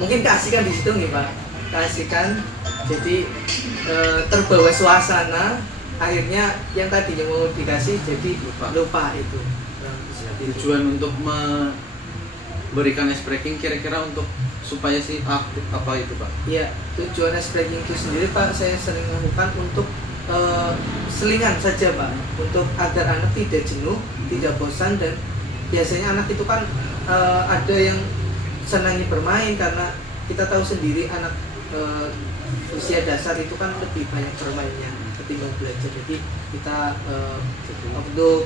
mungkin keasikan di situ nih Pak, keasikan, jadi terbawa suasana, akhirnya yang tadinya mau dikasih jadi lupa itu. Tujuan untuk memberikan ice breaking kira-kira untuk supaya si aktif apa itu Pak? Ya, tujuan ice breaking itu sendiri Pak, saya sering lakukan untuk selingan saja Pak, untuk agar anak tidak jenuh, tidak bosan, dan biasanya anak itu kan ada yang senangnya bermain, karena kita tahu sendiri anak usia dasar itu kan lebih banyak bermainnya ketimbang belajar. Jadi kita untuk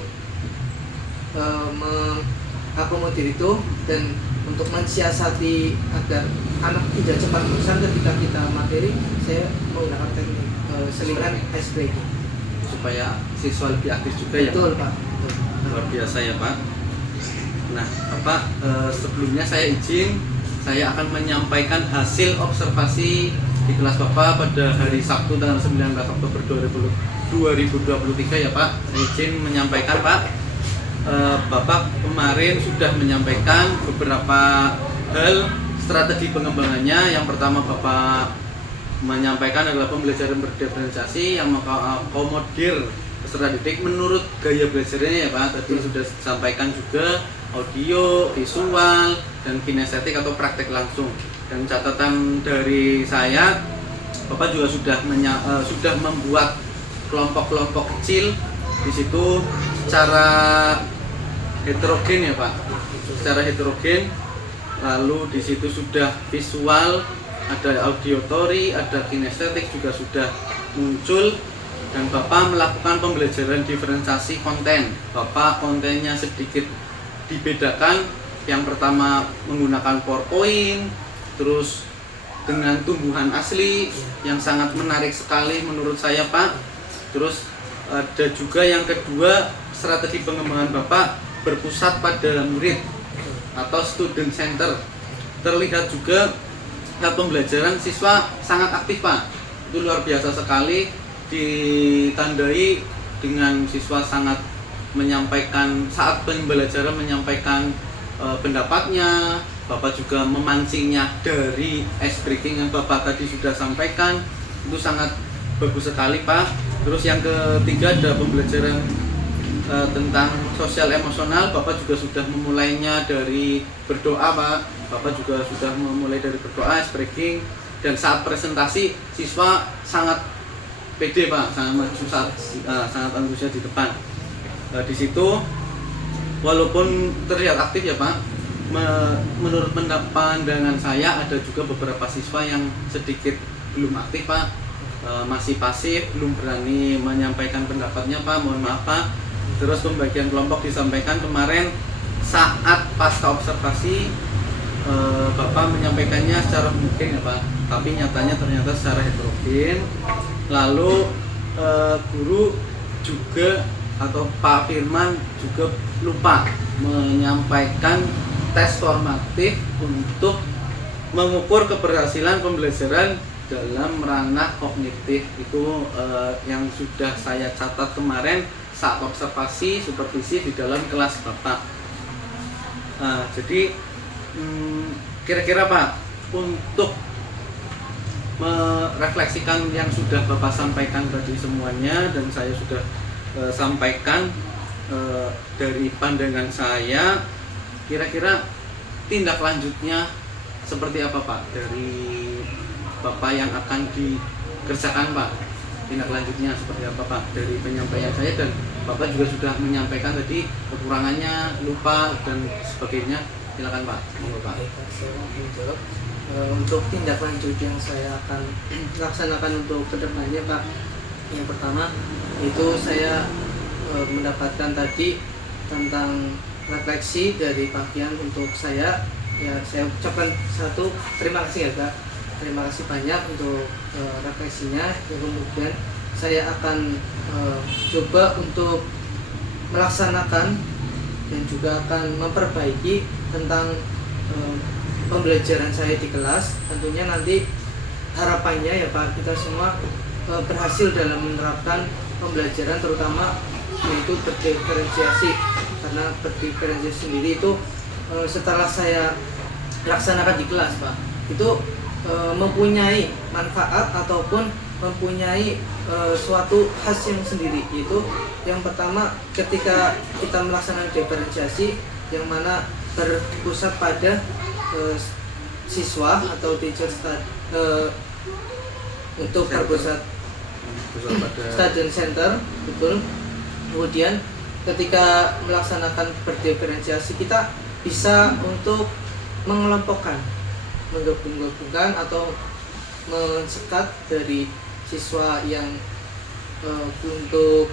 mengakomodir itu dan untuk mensiasati agar anak tidak cepat bosan ketika kita materi, saya menggunakan teknik selingan ice breaking Supaya siswa lebih aktif juga ya. betul Pak. Betul. Luar biasa ya Pak. Nah Bapak, sebelumnya saya izin, saya akan menyampaikan hasil observasi di kelas Bapak pada hari Sabtu tanggal 19 Oktober 2023 ya Pak. Saya izin menyampaikan Pak. Bapak kemarin sudah menyampaikan beberapa hal strategi pengembangannya. Yang pertama Bapak menyampaikan adalah pembelajaran berdiferensiasi yang mengakomodir peserta didik menurut gaya belajarnya ya Pak. Tadi sudah disampaikan juga audio, visual, dan kinestetik atau praktek langsung. Dan catatan dari saya, Bapak juga sudah membuat kelompok-kelompok kecil di situ secara heterogen ya Pak, secara heterogen. Lalu di situ sudah visual, ada auditory, ada kinestetik juga sudah muncul. Dan Bapak melakukan pembelajaran diferensiasi konten. Bapak kontennya sedikit dibedakan. Yang pertama menggunakan PowerPoint, terus dengan tumbuhan asli yang sangat menarik sekali menurut saya Pak. Terus ada juga yang kedua, strategi pengembangan Bapak berpusat pada murid atau student center. Terlihat juga pembelajaran siswa sangat aktif Pak. Itu luar biasa sekali, ditandai dengan siswa sangat menyampaikan saat pembelajaran, menyampaikan pendapatnya. Bapak juga memancingnya dari ice breaking yang Bapak tadi sudah sampaikan. Itu sangat bagus sekali Pak. Terus yang ketiga ada pembelajaran tentang sosial emosional. Bapak juga sudah memulainya dari berdoa Pak. Bapak juga sudah memulai dari berdoa, ice breaking. Dan saat presentasi siswa sangat pede Pak, sangat antusias di depan. Di situ walaupun terlihat aktif ya Pak, menurut pandangan saya ada juga beberapa siswa yang sedikit belum aktif Pak, masih pasif, belum berani menyampaikan pendapatnya Pak, mohon maaf Pak. Terus pembagian kelompok disampaikan kemarin saat pasca observasi, Bapak menyampaikannya secara mungkin ya Pak, tapi nyatanya ternyata secara heterogen. Lalu guru juga atau Pak Firman juga lupa menyampaikan tes formatif untuk mengukur keberhasilan pembelajaran dalam ranah kognitif. Itu yang sudah saya catat kemarin saat observasi supervisi di dalam kelas Bapak. Jadi kira-kira Pak, untuk merefleksikan yang sudah Bapak sampaikan tadi semuanya, dan saya sudah sampaikan dari pandangan saya, kira-kira tindak lanjutnya seperti apa Pak dari Bapak yang akan dikerjakan Pak? Tindak lanjutnya seperti apa Pak dari penyampaian saya, dan Bapak juga sudah menyampaikan tadi kekurangannya, lupa dan sebagainya. Silakan Pak, monggo Pak. Saya mau menjawab. Untuk tindak lanjut yang saya akan laksanakan untuk kedepannya Pak, yang pertama itu saya mendapatkan tadi tentang refleksi dari Pak Kian. Untuk saya, ya saya ucapkan satu terima kasih ya Pak, terima kasih banyak untuk refleksinya. Kemudian saya akan coba untuk melaksanakan dan juga akan memperbaiki tentang pembelajaran saya di kelas. Tentunya nanti harapannya ya Pak, kita semua berhasil dalam menerapkan pembelajaran, terutama yaitu berdiferensiasi. Karena berdiferensiasi sendiri itu setelah saya laksanakan di kelas Pak, itu mempunyai manfaat ataupun mempunyai suatu khas yang sendiri. Yaitu yang pertama, ketika kita melaksanakan diferensiasi yang mana berpusat pada siswa atau teacher untuk berpusat student center, betul. Kemudian ketika melaksanakan berdiferensiasi, kita bisa untuk mengelompokkan, menggabungkan atau mensekat dari siswa yang untuk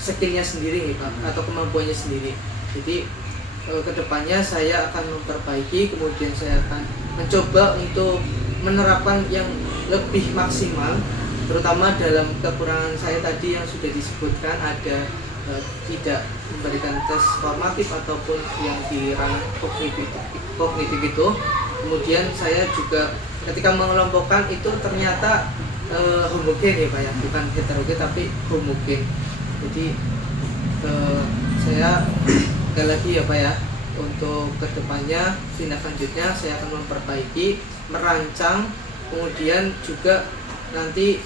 skillnya sendiri Pak, atau kemampuannya sendiri. Jadi kedepannya saya akan memperbaiki, kemudian saya akan mencoba untuk menerapkan yang lebih maksimal, terutama dalam kekurangan saya tadi yang sudah disebutkan, ada tidak memberikan tes formatif ataupun yang di ranah kognitif itu. Kemudian saya juga ketika mengelompokkan itu ternyata homogen ya Pak ya, bukan heterogen tapi homogen. Jadi saya sekali lagi ya Pak ya, untuk kedepannya tindak lanjutnya saya akan memperbaiki, merancang, kemudian juga nanti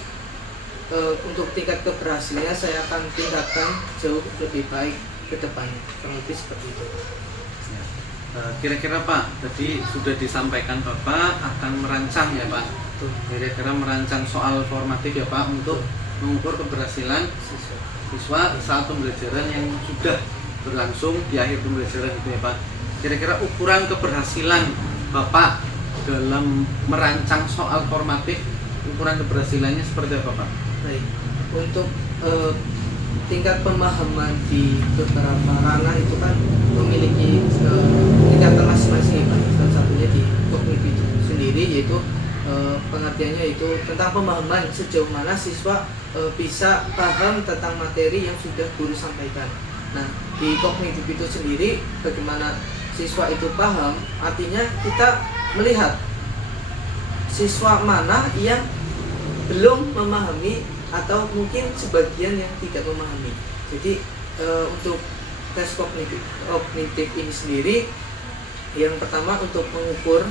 untuk tingkat keberhasilannya saya akan tingkatkan jauh lebih baik ke depannya, kurang lebih seperti itu. Ya. Kira-kira Pak, tadi sudah disampaikan Bapak akan merancang ya Pak. Tuh, Kira-kira merancang soal formatif ya Pak untuk mengukur keberhasilan siswa saat pembelajaran yang sudah berlangsung di akhir pembelajaran itu ya Pak. Kira-kira ukuran keberhasilan Bapak dalam merancang soal formatif, ukuran keberhasilannya seperti apa Pak? baik. Untuk tingkat pemahaman di beberapa ranah itu kan memiliki tingkatan masing-masing Pak. Salah satunya di kognitif sendiri, yaitu pengertiannya itu tentang pemahaman sejauh mana siswa bisa paham tentang materi yang sudah guru sampaikan. Nah, di kognitif itu sendiri bagaimana siswa itu paham, artinya kita melihat siswa mana yang belum memahami atau mungkin sebagian yang tidak memahami. Jadi untuk tes kognitif ini sendiri, yang pertama untuk mengukur,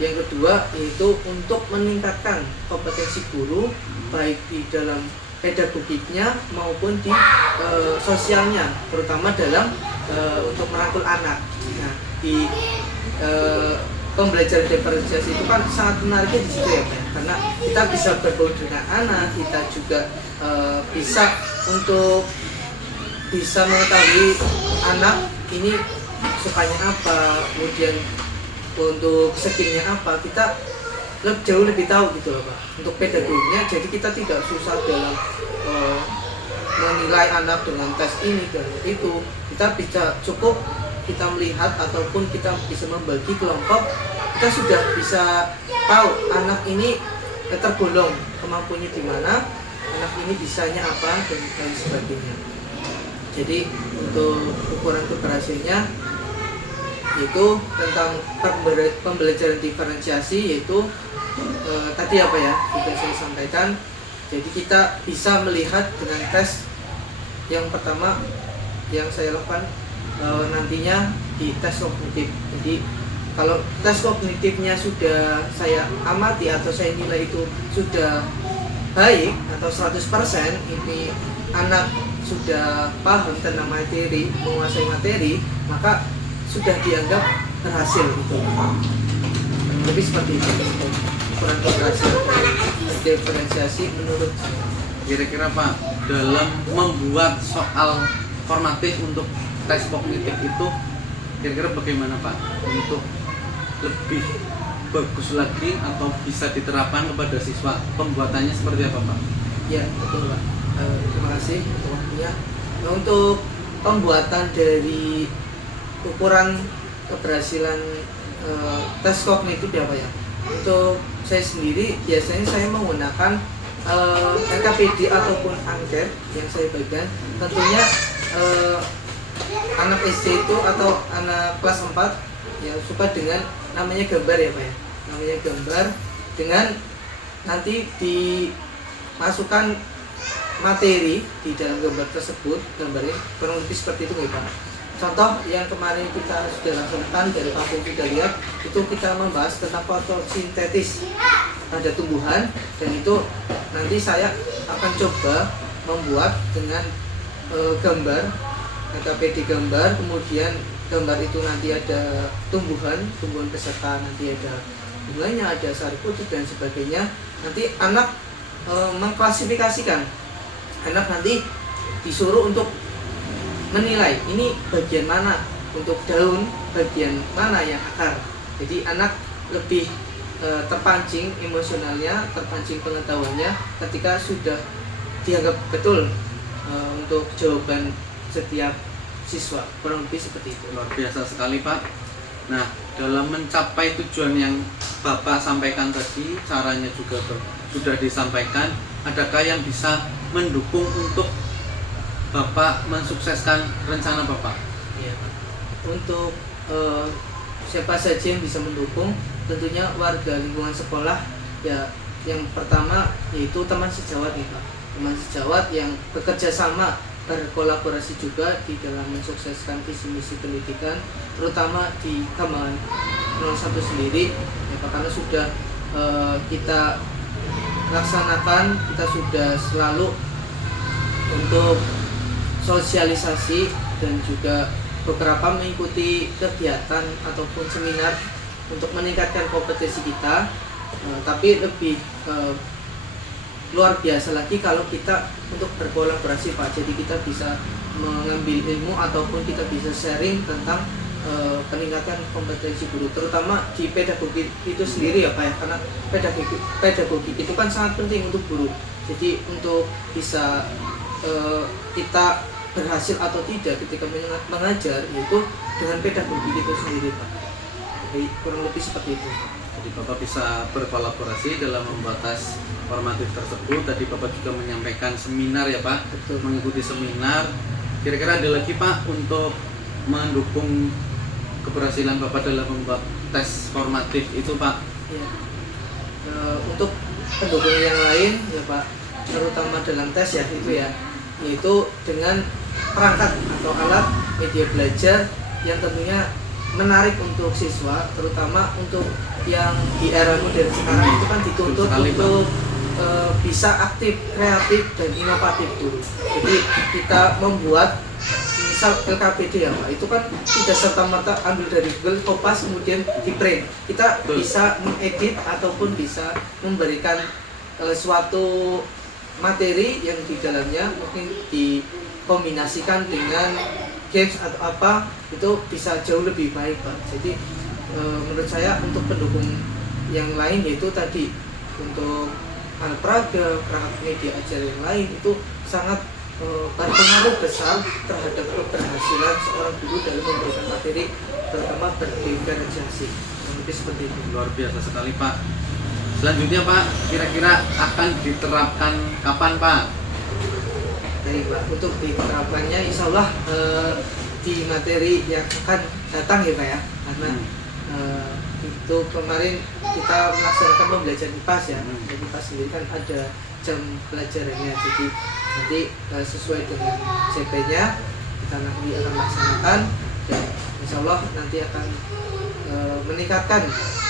yang kedua yaitu untuk meningkatkan kompetensi guru baik di dalam pedagogiknya maupun di sosialnya, terutama dalam untuk merangkul anak. Nah, di pembelajaran diferensiasi itu kan sangat menariknya di situ ya Pak, karena kita bisa berbaur dengan anak, kita juga bisa untuk bisa mengetahui anak ini sukanya apa, kemudian untuk skillnya apa, kita jauh lebih tahu gitu loh Pak. Untuk pedagoginya, jadi kita tidak susah dalam menilai anak dengan tes ini dan itu. Kita bisa cukup kita melihat ataupun kita bisa membagi kelompok, kita sudah bisa tahu anak ini tergolong kemampuannya di mana, anak ini bisanya apa dan lain sebagainya. Jadi untuk ukuran keberhasilannya itu tentang pembelajaran diferensiasi, yaitu tadi apa ya sudah saya sampaikan. Jadi kita bisa melihat dengan tes yang pertama yang saya lakukan nantinya di tes kognitif. Jadi kalau tes kognitifnya sudah saya amati atau saya nilai itu sudah baik atau 100%, ini anak sudah paham tentang materi, menguasai materi, maka sudah dianggap berhasil gitu. Lebih seperti itu ukuran keberhasilan diferensiasi menurut saya. Kira-kira Pak, dalam membuat soal formatif untuk tes kognitif itu kira-kira bagaimana Pak untuk lebih bagus lagi atau bisa diterapkan kepada siswa? Pembuatannya seperti apa Pak? Ya betul Pak. Terima kasih untuk waktunya. Nah, untuk pembuatan dari ukuran keberhasilan tes kognitif ya Pak ya. Untuk saya sendiri biasanya saya menggunakan LKPD ataupun angket yang saya bagikan. Tentunya anak SD itu atau anak kelas 4 ya suka dengan namanya gambar ya Pak ya. Namanya gambar dengan nanti dimasukkan materi di dalam gambar tersebut, gambarnya kurang lebih seperti itu ya Pak. Contoh yang kemarin kita sudah laksanakan dari apa yang kita lihat, itu kita membahas tentang fotosintesis pada tumbuhan, dan itu nanti saya akan coba membuat dengan gambar, LKPD gambar, kemudian gambar itu nanti ada tumbuhan beserta nanti ada bunganya, ada sari putih dan sebagainya. Nanti anak mengklasifikasikan, anak nanti disuruh untuk menilai ini bagian mana untuk daun, bagian mana yang akar. Jadi anak lebih terpancing emosionalnya, terpancing pengetahuannya ketika sudah dianggap betul untuk jawaban setiap siswa. Kurang lebih seperti itu. Luar biasa sekali Pak. Nah, dalam mencapai tujuan yang Bapak sampaikan tadi, caranya juga sudah disampaikan. Adakah yang bisa mendukung untuk Bapak mensukseskan rencana Bapak? Ya, untuk siapa saja yang bisa mendukung, tentunya warga lingkungan sekolah ya. Yang pertama yaitu teman sejawat nih Pak, teman sejawat yang bekerja sama berkolaborasi juga di dalam mensukseskan visi misi pendidikan, terutama di Kembangan 01 sendiri, ya Pak, karena sudah kita laksanakan, kita sudah selalu untuk sosialisasi dan juga beberapa mengikuti kegiatan ataupun seminar untuk meningkatkan kompetensi kita, tapi lebih luar biasa lagi kalau kita untuk berkolaborasi Pak. Jadi kita bisa mengambil ilmu ataupun kita bisa sharing tentang peningkatan kompetensi guru, terutama di pedagogi itu sendiri ya Pak ya, karena pedagogi itu kan sangat penting untuk guru. Jadi untuk bisa kita berhasil atau tidak ketika mengajar itu dengan pedagogi itu sendiri Pak. Jadi kurang lebih seperti itu. Jadi Bapak bisa berkolaborasi dalam membatas formatif tersebut. Tadi Bapak juga menyampaikan seminar ya Pak, Betul. mengikuti seminar. Kira-kira ada lagi Pak untuk mendukung keberhasilan Bapak dalam membuat tes formatif itu Pak? Ya. Untuk pendukung yang lain ya Pak, terutama dalam tes ya itu ya, yaitu dengan perangkat atau alat media belajar yang tentunya menarik untuk siswa, terutama untuk yang di era modern sekarang itu kan dituntut untuk bisa aktif, kreatif dan inovatif dulu. Jadi kita membuat misal LKPD ya Pak, itu kan tidak serta-merta ambil dari Google, kopas kemudian di print. Kita bisa mengedit ataupun bisa memberikan suatu materi yang di dalamnya mungkin dikombinasikan dengan games atau apa, itu bisa jauh lebih baik Pak. Jadi menurut saya untuk pendukung yang lain yaitu tadi untuk alat peragam, perangkat media ajar yang lain itu sangat berpengaruh besar terhadap keberhasilan seorang guru dalam memberikan materi, terutama berdiferensiasi. Lebih seperti itu. Luar biasa sekali Pak. Selanjutnya Pak, kira-kira akan diterapkan kapan Pak? Baik Pak, untuk diterapkannya insya Allah di materi yang akan datang ya Pak ya, karena itu kemarin kita melaksanakan pembelajaran IPAS ya. Jadi IPAS sendiri kan ada jam pelajarannya, jadi nanti sesuai dengan CP-nya kita nanti akan laksanakan dan insya Allah nanti akan meningkatkan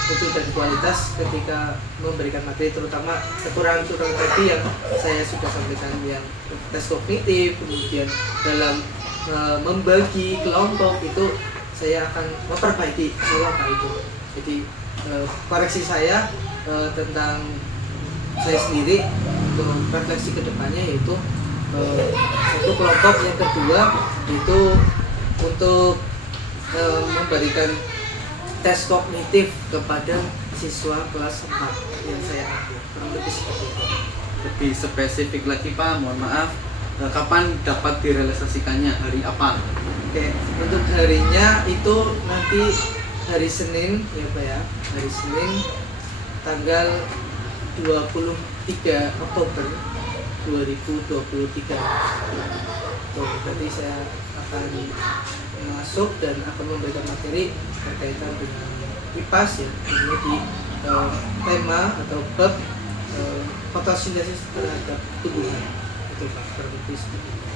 mutu dan kualitas ketika memberikan materi, terutama kekurangan-kekurangan tadi yang saya sudah sampaikan, yang tes kognitif, kemudian dalam membagi kelompok itu saya akan memperbaiki soal itu. Jadi koreksi saya tentang saya sendiri untuk refleksi kedepannya yaitu satu kelompok, yang kedua itu untuk memberikan tes kognitif kepada siswa kelas 4 yang saya ambil, kurang lebih seperti itu. Lebih spesifik lagi Pak, mohon maaf, kapan dapat direalisasikannya, hari apa? Oke, untuk harinya itu nanti hari Senin ya Pak ya, hari Senin tanggal 23 Oktober 2023. Tuh, nanti saya akan masuk dan akan memberikan materi berkaitan dengan IPAS ya, ini di tema atau bab fotosintesis terhadap tumbuhan. Itu Pak, berarti seperti itu.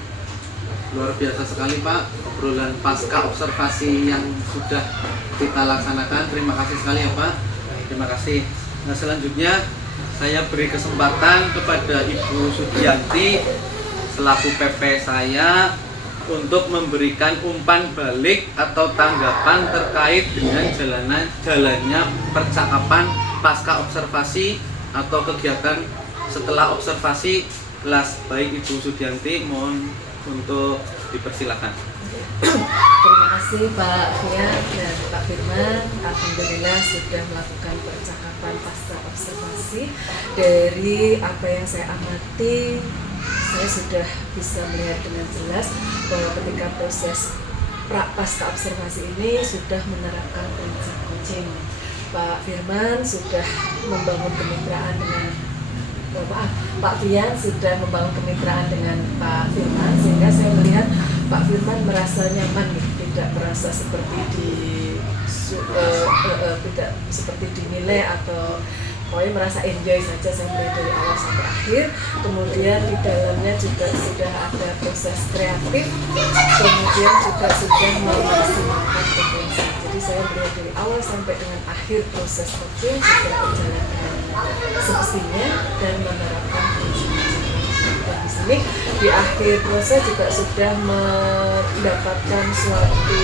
Luar biasa sekali Pak, obrolan pasca observasi yang sudah kita laksanakan. Terima kasih sekali ya Pak. Terima kasih. Nah selanjutnya saya beri kesempatan kepada Ibu Sudianti selaku PP saya untuk memberikan umpan balik atau tanggapan terkait dengan jalannya percakapan pasca observasi atau kegiatan setelah observasi kelas. Baik Ibu Sudianti, mohon untuk dipersilakan. Terima kasih Pak Fian dan Pak Firman. Alhamdulillah sudah melakukan percakapan pasca observasi. Dari apa yang saya amati, saya sudah bisa melihat dengan jelas bahwa ketika proses pasca observasi ini sudah menerapkan prinsip coaching. Pak Firman sudah membangun kemitraan dengan Pak Fian sudah membangun kemitraan dengan Pak Firman, sehingga saya melihat Pak Firman merasa nyaman, tidak merasa seperti tidak seperti dinilai atau pokoknya merasa enjoy saja saya mulai dari awal sampai akhir. Kemudian di dalamnya juga sudah ada proses kreatif, kemudian juga sudah memaksimalkan potensi. Jadi saya melihat dari awal sampai dengan akhir proses coaching sudah berjalan dengan semestinya dan menerapkan prinsip-prinsip. Dan di sini di akhir proses juga sudah mendapatkan suatu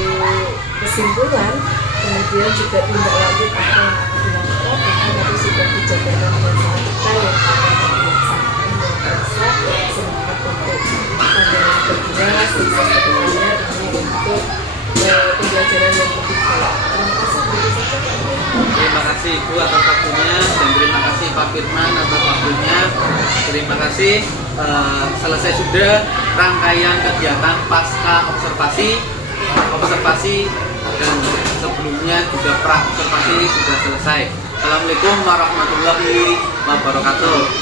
kesimpulan, kemudian juga tindak lanjut apa yang akan dilakukan, karena nanti sudah dijabarkan dengan sangat detail yang akan dilaksanakan dan bisa semangat untuk pandangan bergerak sukses kedepannya ini untuk pembelajaran yang lebih baik. Terima kasih Ibu atas waktunya, dan terima kasih Pak Firman atas waktunya. Terima kasih. Selesai sudah rangkaian kegiatan pasca observasi dan sebelumnya juga pra observasi sudah selesai. Assalamualaikum warahmatullahi wabarakatuh.